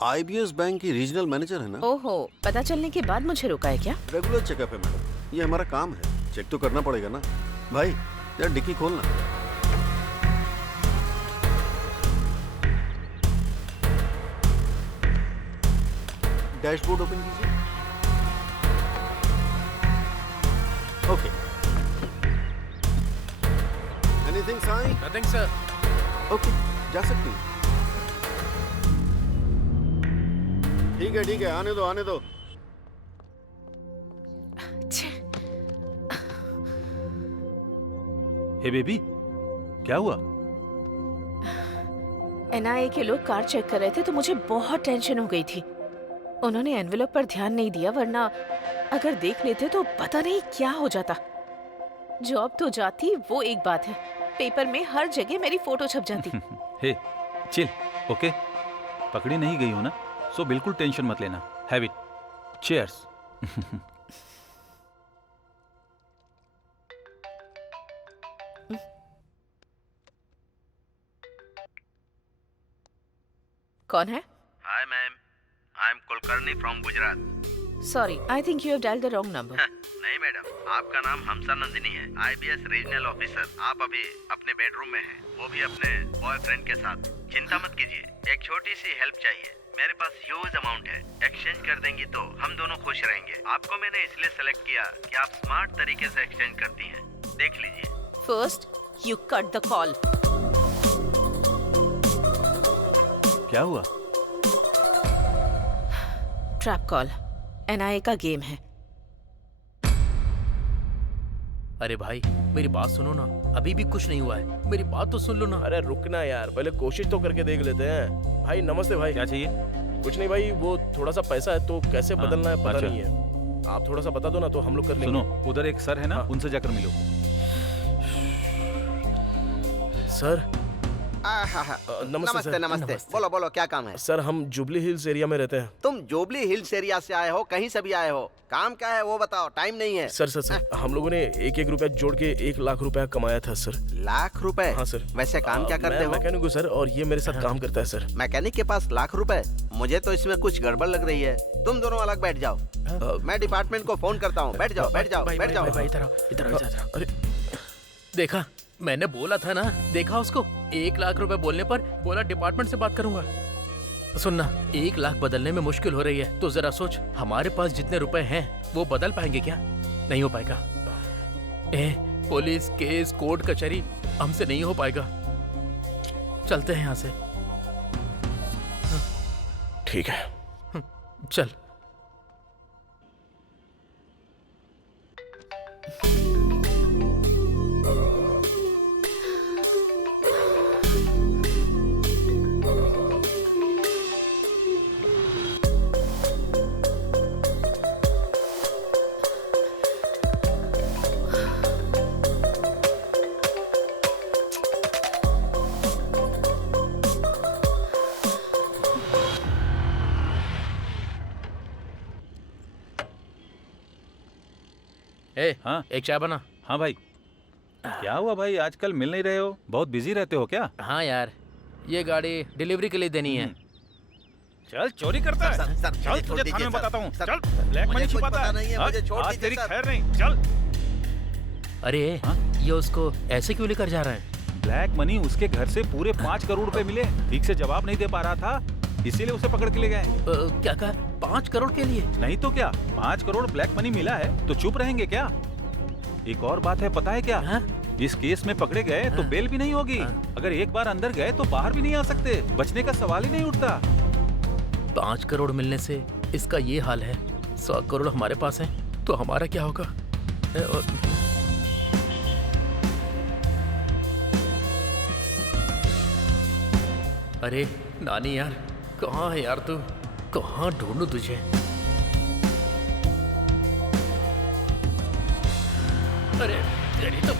IBS बैंक की रीजनल मैनेजर है ना? ओहो, पता चलने के बाद मुझे रोका है क्या? रेगुलर चेकअप है मैडम, ये हमारा काम है, चेक तो करना पड़ेगा ना। भाई यार डिक्की खोलना। डैशबोर्ड ओपन कीजिए। Okay. Anything sign? Nothing sir. Okay, जा सकती हैं। ठीक है, आने दो। हे बेबी, क्या हुआ? NIA के लोग कार चेक कर रहे थे तो मुझे बहुत टेंशन हो गई थी। उन्होंने एनवेलप पर ध्यान नहीं दिया, वरना अगर देख लेते तो पता नहीं क्या हो जाता। जॉब तो जाती, वो एक बात है, पेपर में हर जगह मेरी फोटो छप जाती। हे, चिल, ओके? पकड़ी नहीं गई हो ना, सो बिल्कुल टेंशन मत लेना। Have it. चीयर्स। कौन है? Hi ma'am, I am Kulkarni from Gujarat. Sorry, I think you have dialled the wrong number. नहीं मैडम, आपका नाम हमसा नंदिनी है, IBS रीजनल ऑफिसर। आप अभी अपने बेडरूम में हैं, वो भी अपने बॉयफ्रेंड के साथ। चिंता मत कीजिए, एक छोटी सी हेल्प चाहिए। मेरे पास ह्यूज अमाउंट है, एक्सचेंज कर देंगी तो हम दोनों खुश रहेंगे। आपको मैंने इसलिए सेलेक्ट किया कि आप स्मार्ट तरीके से एक्सचेंज करती हैं। देख लीजिए। First you cut the call. क्या हुआ? ट्रैप कॉल, NIA का गेम है। अरे भाई मेरी बात सुनो ना, अभी भी कुछ नहीं हुआ है, मेरी बात तो सुन लो ना। अरे रुकना यार, पहले कोशिश तो करके देख लेते हैं। भाई नमस्ते भाई। क्या चाहिए? कुछ नहीं भाई, वो थोड़ा सा पैसा है तो कैसे बदलना है पता अच्छा। नहीं है। आप थोड़ा सा बता दो ना तो हम लोग कर लेंगे। सुनो, उधर एक सर है ना, उनसे जाकर मिलो। सर नमस्ते नमस्ते। बोलो बोलो, क्या काम है? सर हम जुबली हिल्स एरिया में रहते हैं। तुम जुबली हिल्स एरिया से आए हो, कहीं से भी आए हो, काम क्या है वो बताओ, टाइम नहीं है। सर हम लोगों ने एक रुपया जोड़ के 1 लाख रुपया कमाया था सर। लाख रुपए? हाँ सर। वैसे काम क्या करते हो? मैकेनिक हूँ सर, और ये मेरे साथ काम करता है सर। मैकेनिक के पास लाख रुपए? मुझे तो इसमें कुछ गड़बड़ लग रही है। तुम दोनों अलग बैठ जाओ, मैं डिपार्टमेंट को फोन करता हूँ। बैठ जाओ बैठ जाओ बैठ जाओ। इधर। अरे देखा, मैंने बोला था ना, देखा उसको। 1 लाख रुपए बोलने पर बोला डिपार्टमेंट से बात करूंगा। सुनना, 1 लाख बदलने में मुश्किल हो रही है, तो जरा सोच, हमारे पास जितने रुपए हैं वो बदल पाएंगे क्या? नहीं हो पाएगा। पुलिस केस कोर्ट कचहरी हमसे नहीं हो पाएगा। चलते हैं यहाँ से। ठीक है चल। हाँ एक चाय बना। हाँ भाई। क्या हुआ भाई, आजकल मिल नहीं रहे हो, बहुत बिजी रहते हो क्या? हाँ यार, ये गाड़ी डिलीवरी के लिए देनी है। चल चोरी करता है। सर, चल तुझे थाने में बताता हूँ। चल, ब्लैक मनी छिपाता है। आज तेरी खैर नहीं। चल। अरे ये उसको ऐसे क्यों लेकर जा रहा है? ब्लैक मनी उसके घर से पूरे 5 करोड़ रुपए मिले, ठीक से जवाब नहीं दे पा रहा था, इसीलिए उसे पकड़ के ले गए। क्या कहा? 5 करोड़ के लिए? नहीं तो क्या, 5 करोड़ ब्लैक मनी मिला है तो चुप रहेंगे क्या? एक और बात है, पता है क्या? इस केस में पकड़े गए तो बेल भी नहीं होगी। अगर एक बार अंदर गए तो बाहर भी नहीं आ सकते, बचने का सवाल ही नहीं उठता। 5 करोड़ मिलने से इसका ये हाल है, 100 करोड़ हमारे पास है तो हमारा क्या होगा? अरे नानी यार, कहाँ है यार तू? कहाँ ढूंढूं तुझे? अरे तेरी तो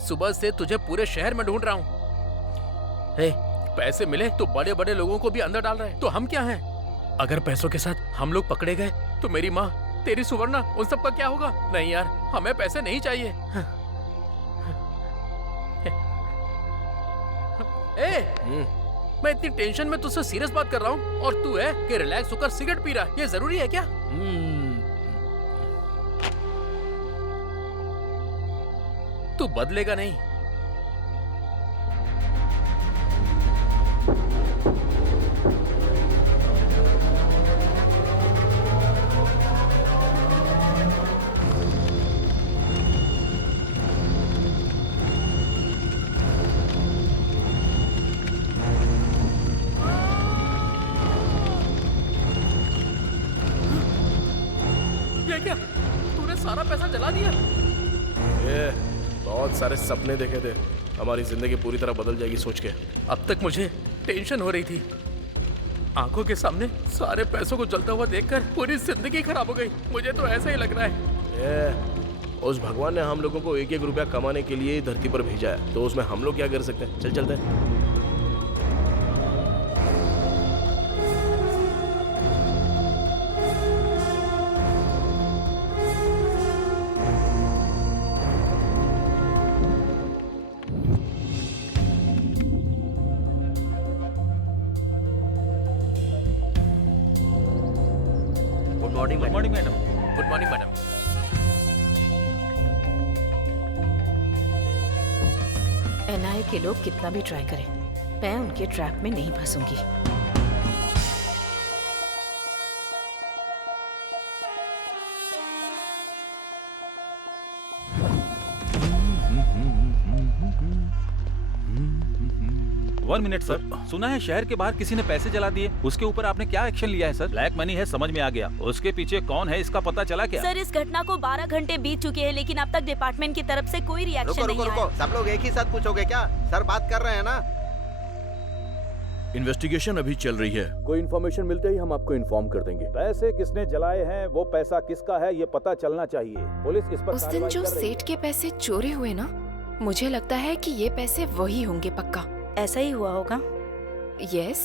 सुबह से तुझे पूरे शहर में ढूंढ रहा हूँ। पैसे मिले तो बड़े बड़े लोगों को भी अंदर डाल रहे हैं, तो हम क्या हैं? अगर पैसों के साथ हम लोग पकड़े गए तो मेरी माँ, तेरी सुवर्णा, उन सब का क्या होगा? नहीं यार, हमें पैसे नहीं चाहिए। मैं इतनी टेंशन में तुझसे सीरियस बात कर रहा हूँ और तू है कि रिलैक्स होकर सिगरेट पी रहा है। ये जरूरी है क्या? तू बदलेगा नहीं। ये क्या? तूने सारा पैसा जला दिया? बहुत सारे सपने देखे थे, हमारी जिंदगी पूरी तरह बदल जाएगी सोच के। अब तक मुझे टेंशन हो रही थी, आंखों के सामने सारे पैसों को जलता हुआ देखकर पूरी जिंदगी खराब हो गई। मुझे तो ऐसा ही लग रहा है। उस भगवान ने हम लोगों को 1-1 रुपया कमाने के लिए धरती पर भेजा है, तो उसमें हम लोग क्या कर सकते हैं? चल चलते हैं। Morning good morning madam. Good morning madam. NIA के लोग कितना भी ट्राई करें, मैं उनके ट्रैप में नहीं फंसूंगी। वन मिनट सर, सुना है शहर के बाहर किसी ने पैसे जला दिए, उसके ऊपर आपने क्या एक्शन लिया है सर? ब्लैक मनी है समझ में आ गया, उसके पीछे कौन है इसका पता चला क्या? सर, इस घटना को 12 घंटे बीत चुके हैं, लेकिन अब तक डिपार्टमेंट की तरफ से कोई रिएक्शन नहीं आया। सब लोग एक ही साथ पूछोगे क्या? सर बात कर रहे हैं ना। इन्वेस्टिगेशन अभी चल रही है, कोई इन्फॉर्मेशन मिलते ही हम आपको इन्फॉर्म कर देंगे। पैसे किसने जलाए हैं, वो पैसा किसका है, ये पता चलना चाहिए। पुलिस इस पर उस दिन जो सेठ के पैसे चोरी हुए ना, मुझे लगता है कि ये पैसे वही होंगे पक्का। ऐसा ही हुआ होगा। यस।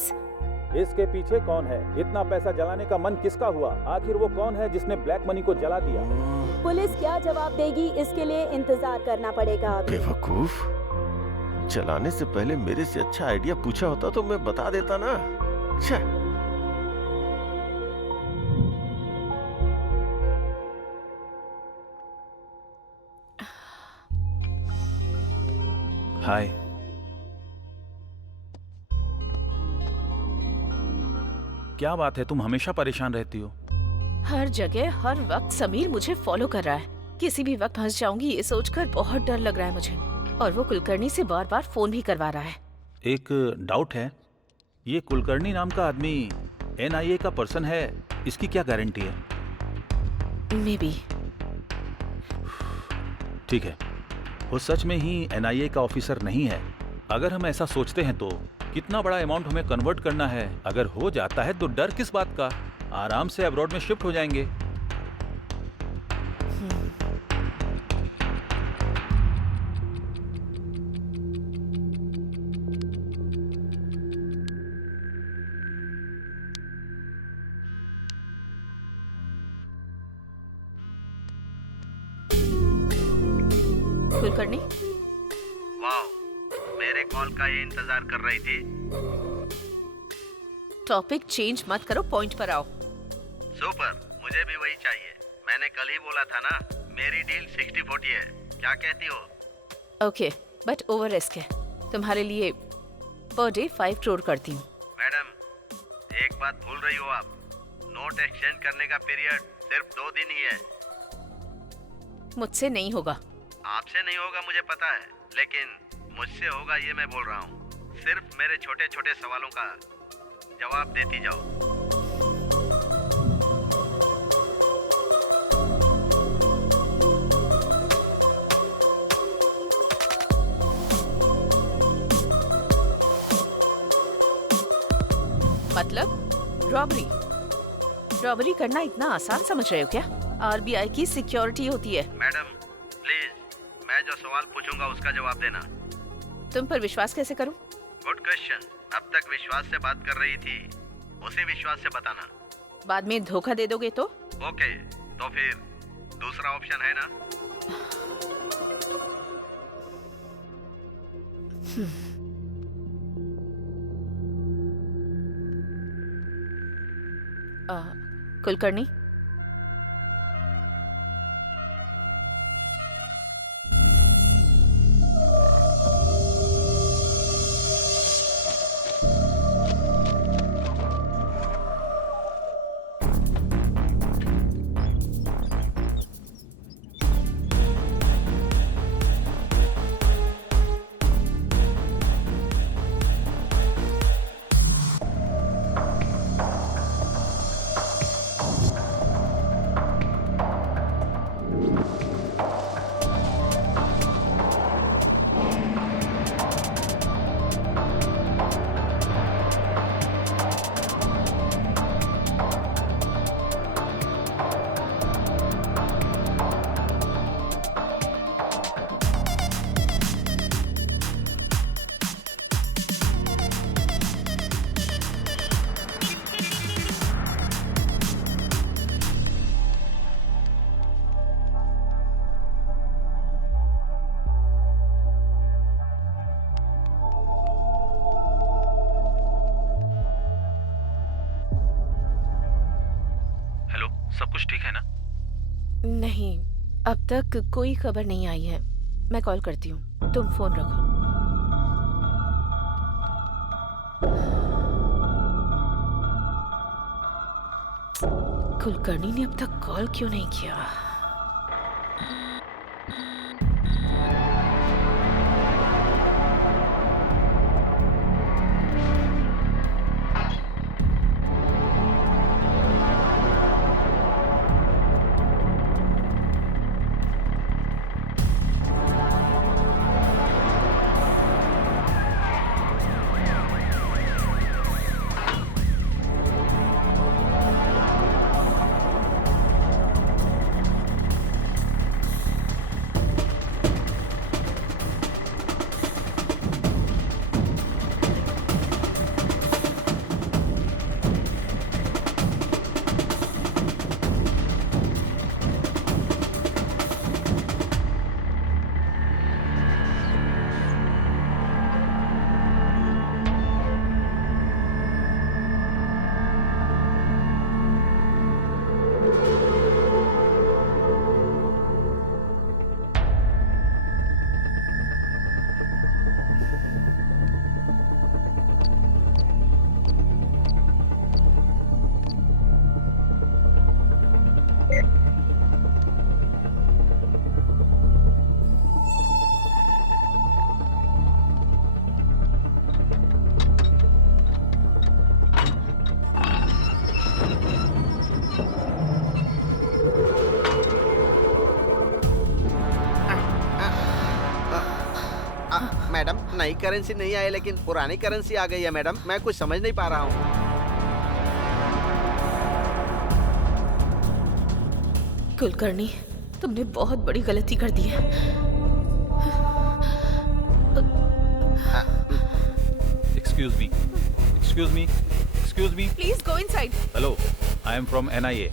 इसके पीछे कौन है? इतना पैसा जलाने का मन किसका हुआ? आखिर वो कौन है जिसने ब्लैक मनी को जला दिया? पुलिस क्या जवाब देगी, इसके लिए इंतजार करना पड़ेगा अभी। बेवकूफ, जलाने से पहले मेरे से अच्छा आइडिया पूछा होता तो मैं बता देता ना। हाय। क्या बात है, तुम हमेशा परेशान रहती हो? हर जगह हर वक्त समीर मुझे फॉलो कर रहा है। किसी भी वक्त फंस जाऊंगी ये सोचकर बहुत डर लग रहा है मुझे। और वो कुलकर्णी से बार बार फोन भी करवा रहा है। एक डाउट है, ये कुलकर्णी नाम का आदमी एनआईए का पर्सन है, इसकी क्या गारंटी है? May be. ठीक है, वो सच में ही एनआईए का ऑफिसर नहीं है। अगर हम ऐसा सोचते हैं तो कितना बड़ा अमाउंट हमें कन्वर्ट करना है। अगर हो जाता है तो डर किस बात का, आराम से अब्रॉड में शिफ्ट हो जाएंगे। कुलकर्णी, वाह, मेरे कॉल का ये इंतजार कर रही थी। टॉपिक चेंज मत करो, पॉइंट पर आओ। सुपर, मुझे भी वही चाहिए। मैंने कल ही बोला था ना, मेरी डील 60-40 है। क्या कहती हो? ओके, बट ओवर रिस्क है। तुम्हारे लिए पर डे 5 करोड़ करती हूँ। मैडम, एक बात भूल रही हो आप। नोट एक्सचेंज करने का पीरियड सिर्फ 2 दिन ही है। मुझसे नहीं होगा। आपसे नहीं होगा मुझे पता है, लेकिन मुझसे होगा ये मैं बोल रहा हूँ। सिर्फ मेरे छोटे छोटे सवालों का जवाब देती जाओ। मतलब रॉबरी करना इतना आसान समझ रहे हो क्या? आरबीआई की सिक्योरिटी होती है। मैडम प्लीज, मैं जो सवाल पूछूंगा उसका जवाब देना। तुम पर विश्वास कैसे करूं? Good question. अब तक विश्वास से बात कर रही थी, उसी विश्वास से बताना। बाद में धोखा दे दोगे तो? ओके, तो फिर दूसरा ऑप्शन है ना? कुलकर्णी, सब कुछ ठीक है ना? नहीं, अब तक कोई खबर नहीं आई है। मैं कॉल करती हूँ, तुम फोन रखो। कुलकर्णी ने अब तक कॉल क्यों नहीं किया? मैडम, नई करेंसी नहीं आई लेकिन पुरानी करेंसी आ गई है मैडम। मैं कुछ समझ नहीं पा रहा हूँ। कुलकर्णी, तुमने बहुत बड़ी गलती कर दी है। Excuse me, excuse me, excuse me. Please go inside. Hello, I am from NIA।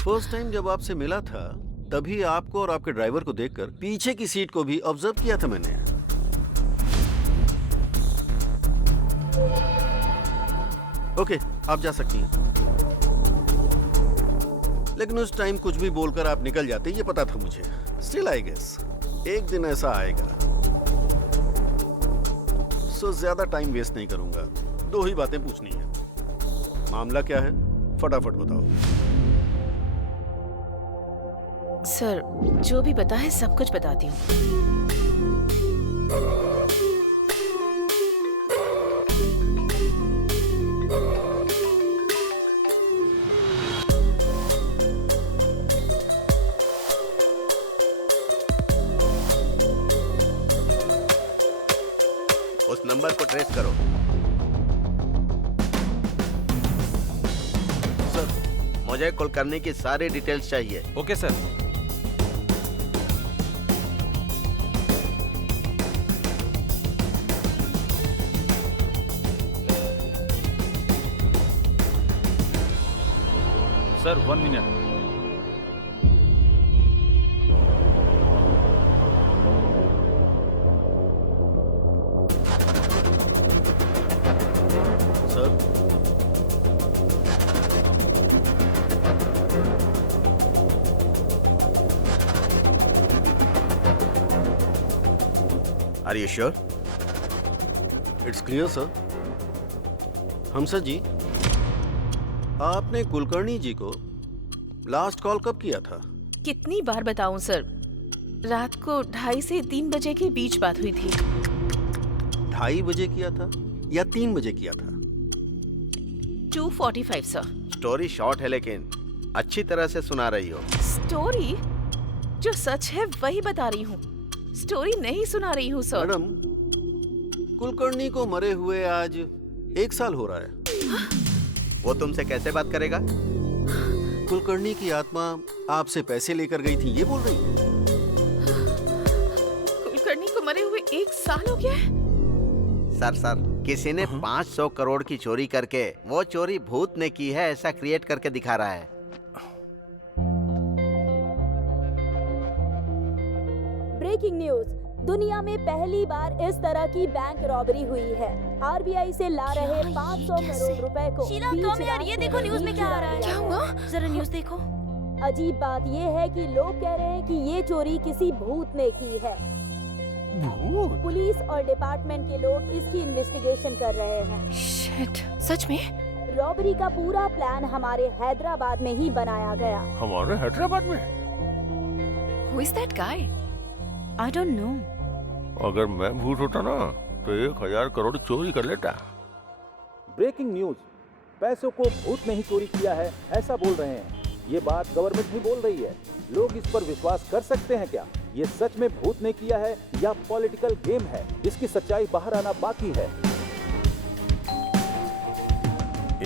First time जब आपसे मिला था तभी आपको और आपके ड्राइवर को देखकर पीछे की सीट को भी ऑब्जर्व किया था मैंने। ओके, आप जा सकती हैं। लेकिन उस टाइम कुछ भी बोलकर आप निकल जाते, ये पता था मुझे। स्टिल आई गेस एक दिन ऐसा आएगा। सो ज्यादा टाइम वेस्ट नहीं करूंगा, 2 ही बातें पूछनी है। मामला क्या है, फटाफट बताओ। सर, जो भी पता है सब कुछ बताती हूँ। उस नंबर को ट्रेस करो। सर, मुझे कुलकर्णी की सारी डिटेल्स चाहिए। Okay sir. Sir, 1 minute. Are you sure? It's clear, sir. हमसर जी, आपने कुलकर्णी जी को लास्ट कॉल कब किया था? कितनी बार बताऊं सर, रात को 2:30 से 3 बजे के बीच बात हुई थी। 2:30 बजे किया था या 3 बजे किया था? 2:45 सर। स्टोरी शॉर्ट है लेकिन अच्छी तरह से सुना रही हो। स्टोरी? जो सच है वही बता रही हूँ, स्टोरी नहीं सुना रही हूँ सर। मैडम, कुलकर्णी को मरे हुए आज 1 साल हो रहा है। वो तुमसे कैसे बात करेगा? कुलकर्णी की आत्मा आपसे पैसे लेकर गई थी, ये बोल रही है। कुलकर्णी को मरे हुए 1 साल हो गया है? सर, किसी ने 500 करोड़ की चोरी करके वो चोरी भूत ने की है ऐसा क्रिएट करके दिखा रहा है। ब्रेकिंग न्यूज, दुनिया में पहली बार इस तरह की बैंक रॉबरी हुई है। आरबीआई से ला रहे 500 करोड़ रुपए को शीला बीच कम यार, ये रास्ते देखो में न्यूज़ ही में क्या आ रहा है। चुरा क्या लिया हुआ? गया। जरा न्यूज़ देखो। अजीब बात ये है कि लोग कह रहे हैं कि ये चोरी किसी भूत ने की है। भूत? पुलिस और डिपार्टमेंट के लोग इसकी इन्वेस्टिगेशन कर रहे हैं। शिट, सच में? रॉबरी का पूरा प्लान हमारे हैदराबाद में ही बनाया गया। हमारे हैदराबाद में? Who is that guy? I don't know. अगर मैं भूत होता ना तो 1000 करोड़ चोरी कर लेता। ब्रेकिंग न्यूज, पैसों को भूत नहीं चोरी किया है ऐसा बोल रहे हैं। ये बात गवर्नमेंट ही बोल रही है। लोग इस पर विश्वास कर सकते हैं क्या? ये सच में भूत ने किया है या पॉलिटिकल गेम है? इसकी सच्चाई बाहर आना बाकी है।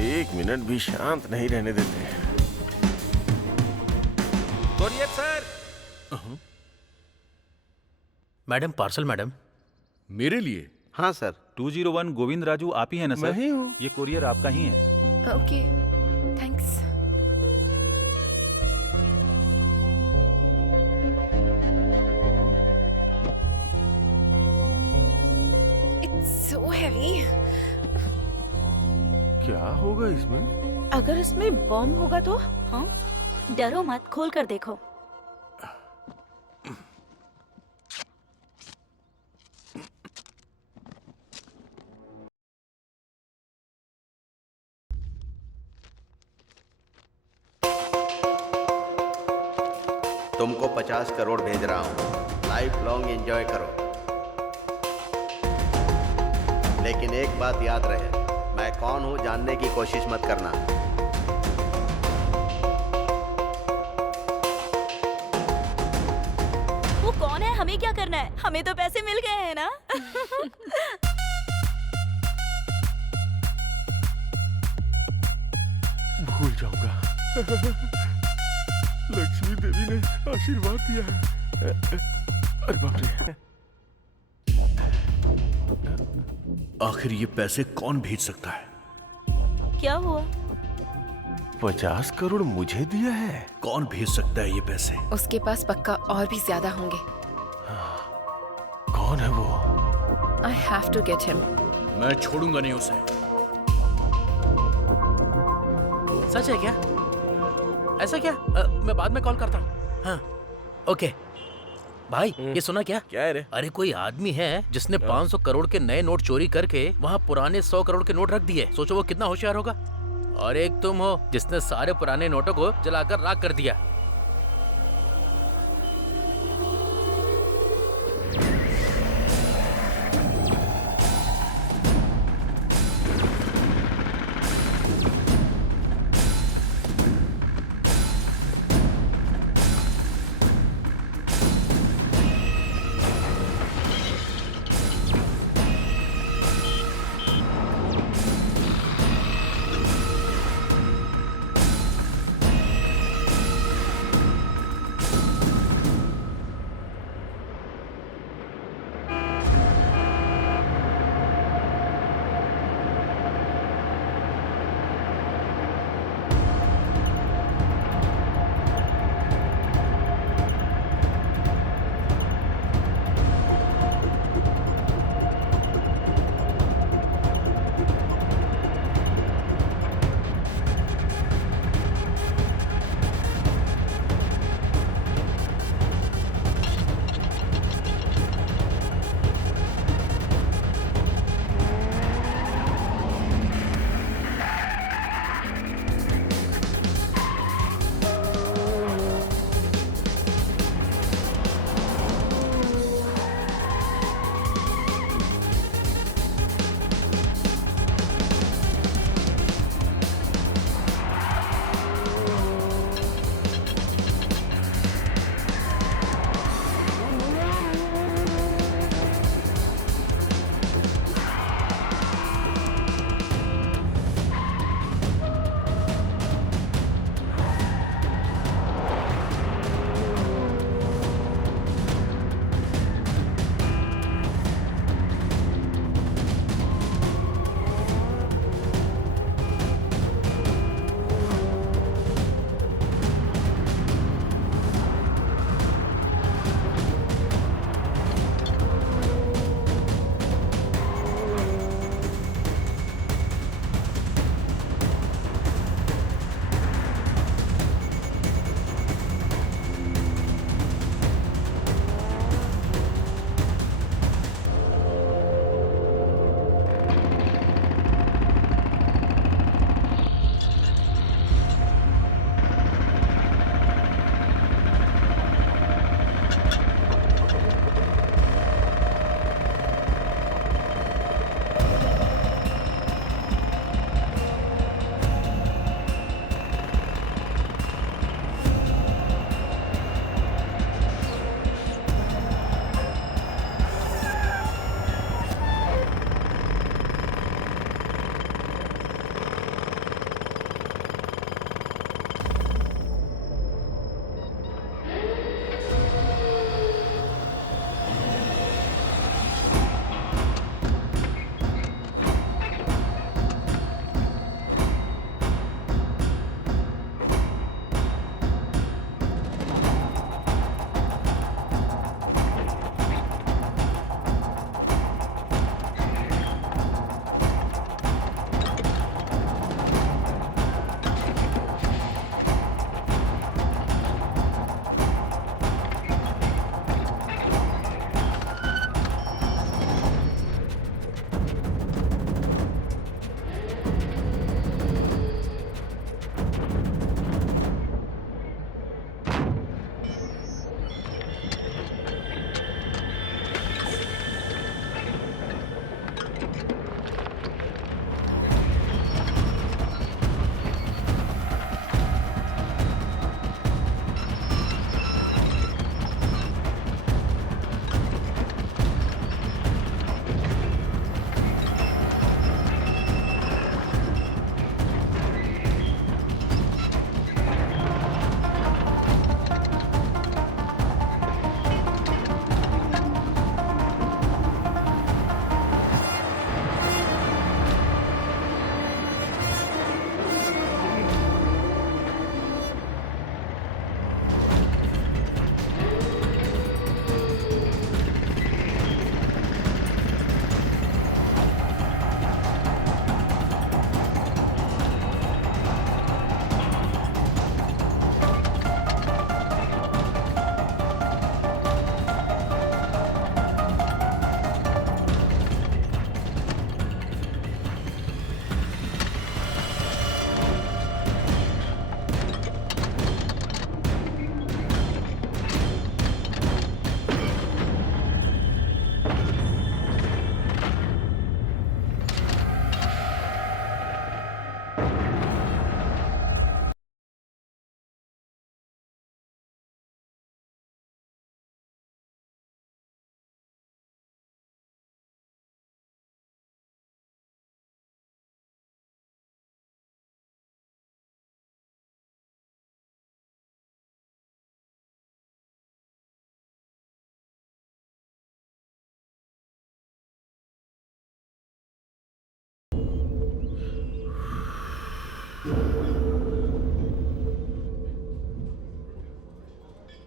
1 मिनट भी शांत नहीं रहने देते। Courier sir. Madam, parcel madam. मेरे लिए? हाँ सर। 201 गोविंद राजू आप ही है ना सर? मैं ही हूँ। ये कोरियर आपका ही है। Okay, thanks. It's so heavy. क्या होगा इसमें? अगर इसमें बॉम्ब होगा तो? हाँ, डरो मत, खोल कर देखो। तुमको 50 करोड़ भेज रहा हूँ, लाइफ लॉन्ग एंजॉय करो। लेकिन एक बात याद रहे, मैं कौन हूँ जानने की कोशिश मत करना। वो कौन है? हमें क्या करना है? हमें तो पैसे मिल गए हैं ना। भूल जाऊंगा। लक्ष्मी देवी ने आशीर्वाद दिया है। अरे बाप रे। आखिर ये पैसे कौन भेज सकता है? क्या हुआ? 50 करोड़ मुझे दिया है? कौन भेज सकता है ये पैसे? उसके पास पक्का और भी ज्यादा होंगे। कौन है वो? I have to get him. मैं छोड़ूंगा नहीं उसे। सच है क्या? ऐसा क्या? मैं बाद में कॉल करता हूँ। हाँ, ओके। भाई, ये सुना क्या? क्या है रे? अरे कोई आदमी है जिसने 500 करोड़ के नए नोट चोरी करके वहाँ पुराने 100 करोड़ के नोट रख दिए। सोचो वो कितना होशियार होगा। और एक तुम हो जिसने सारे पुराने नोटों को जलाकर राख कर दिया।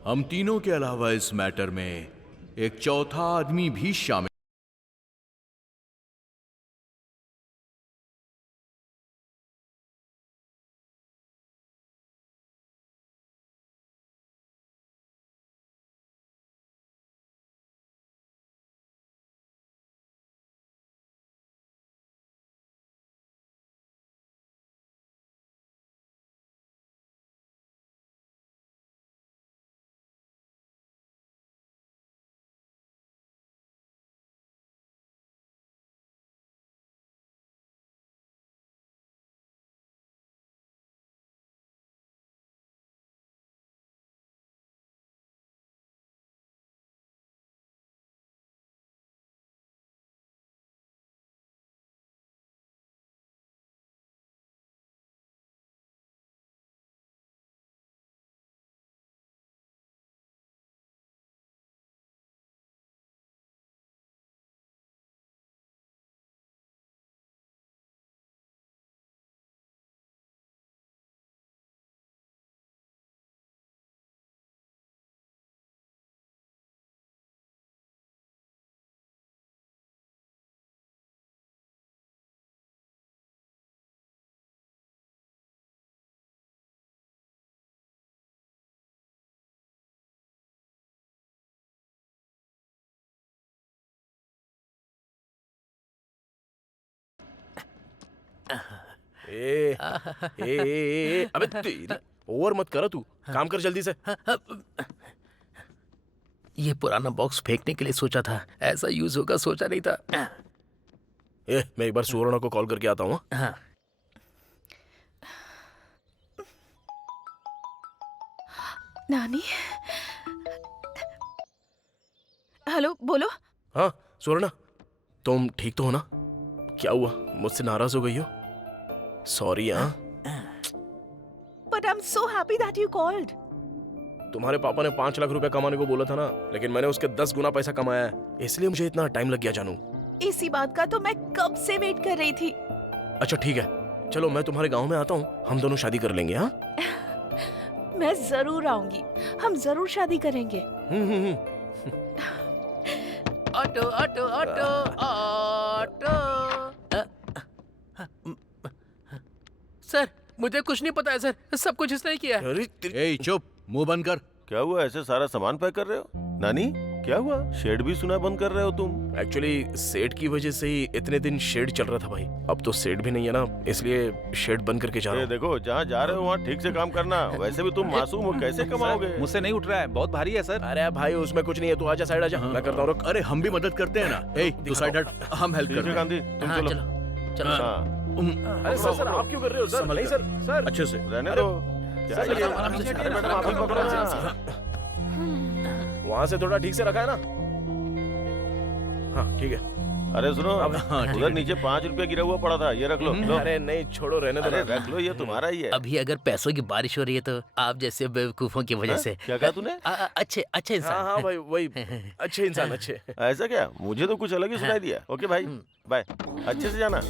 हम तीनों के अलावा इस मैटर में एक चौथा आदमी भी शामिल। अबे तेरी ओवर मत करो तू, काम कर जल्दी से। ये पुराना बॉक्स फेंकने के लिए सोचा था, ऐसा यूज होगा सोचा नहीं था। मैं एक बार सुवर्णा को कॉल करके आता हूँ। हाँ। नानी, हेलो, बोलो। हाँ सुवर्णा, तुम ठीक तो हो ना? क्या हुआ, मुझसे नाराज हो गई हो? सॉरी। हाँ, but I am so happy that you called. तुम्हारे पापा ने 5 लाख रुपए कमाने को बोला था ना, लेकिन मैंने उसके 10 गुना पैसा कमाया है, इसलिए मुझे इतना टाइम लग गया जानू। इसी बात का तो मैं कब से वेट कर रही थी। अच्छा ठीक है, चलो मैं तुम्हारे गांव में आता हूँ, हम दोनों शादी कर लेंगे। हाँ मैं जरूर आऊंगी, हम जरूर शादी करेंगे। Auto auto auto auto. Sir मुझे कुछ नहीं पता है सर, सब कुछ इसने ही किया है। ए चुप, मुंह बंद कर। क्या हुआ, ऐसे सारा सामान पैक कर रहे हो? नानी क्या हुआ, शेड भी सुना बंद कर रहे हो तुम? एक्चुअली शेड की वजह से ही इतने दिन शेड चल रहा था भाई, अब तो शेड भी नहीं है ना, इसलिए शेड बंद करके जा रहा हूँ। देखो जहाँ जा रहे हो वहाँ ठीक से काम करना, वैसे भी तुम मासूम हो, कैसे कमाओगे? मुझसे नहीं उठ रहा है, बहुत भारी है सर। अरे भाई उसमें कुछ नहीं है, तू आजा साइड आजा, मैं करता हूँ। अरे हम भी मदद करते हैं ना। ए तू साइड हट, हम हेल्प करते हैं। गांधी तुम चलो। अरे सर आप क्यों कर रहे हो सर? नहीं सर, सर अच्छे से रहने दो। वहाँ से थोड़ा ठीक से रखा है ना? हाँ ठीक है। अरे सुनो, उधर नीचे 5 रुपया गिरा हुआ पड़ा था, ये रख लो। अरे नहीं छोड़ो, रहने दो। रख लो, ये तुम्हारा ही है। अभी अगर पैसों की बारिश हो रही है तो आप जैसे बेवकूफों की वजह से। क्या कहा तूने? अच्छे इंसान। हाँ भाई वही अच्छे इंसान। अच्छे ऐसा क्या, मुझे तो कुछ अलग ही सुनाई दिया। ओके भाई बाय, अच्छे से जाना।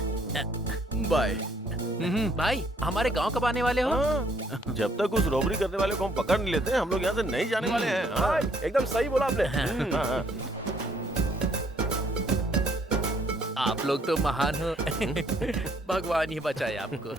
बाय। भाई हमारे गांव कब आने वाले हो? जब तक उस रॉबरी करने वाले को हम पकड़ नहीं लेते, हम लोग यहाँ से नहीं जाने वाले हैं। एकदम सही बोला आपने। आप लोग तो महान हो। भगवान ही बचाए आपको।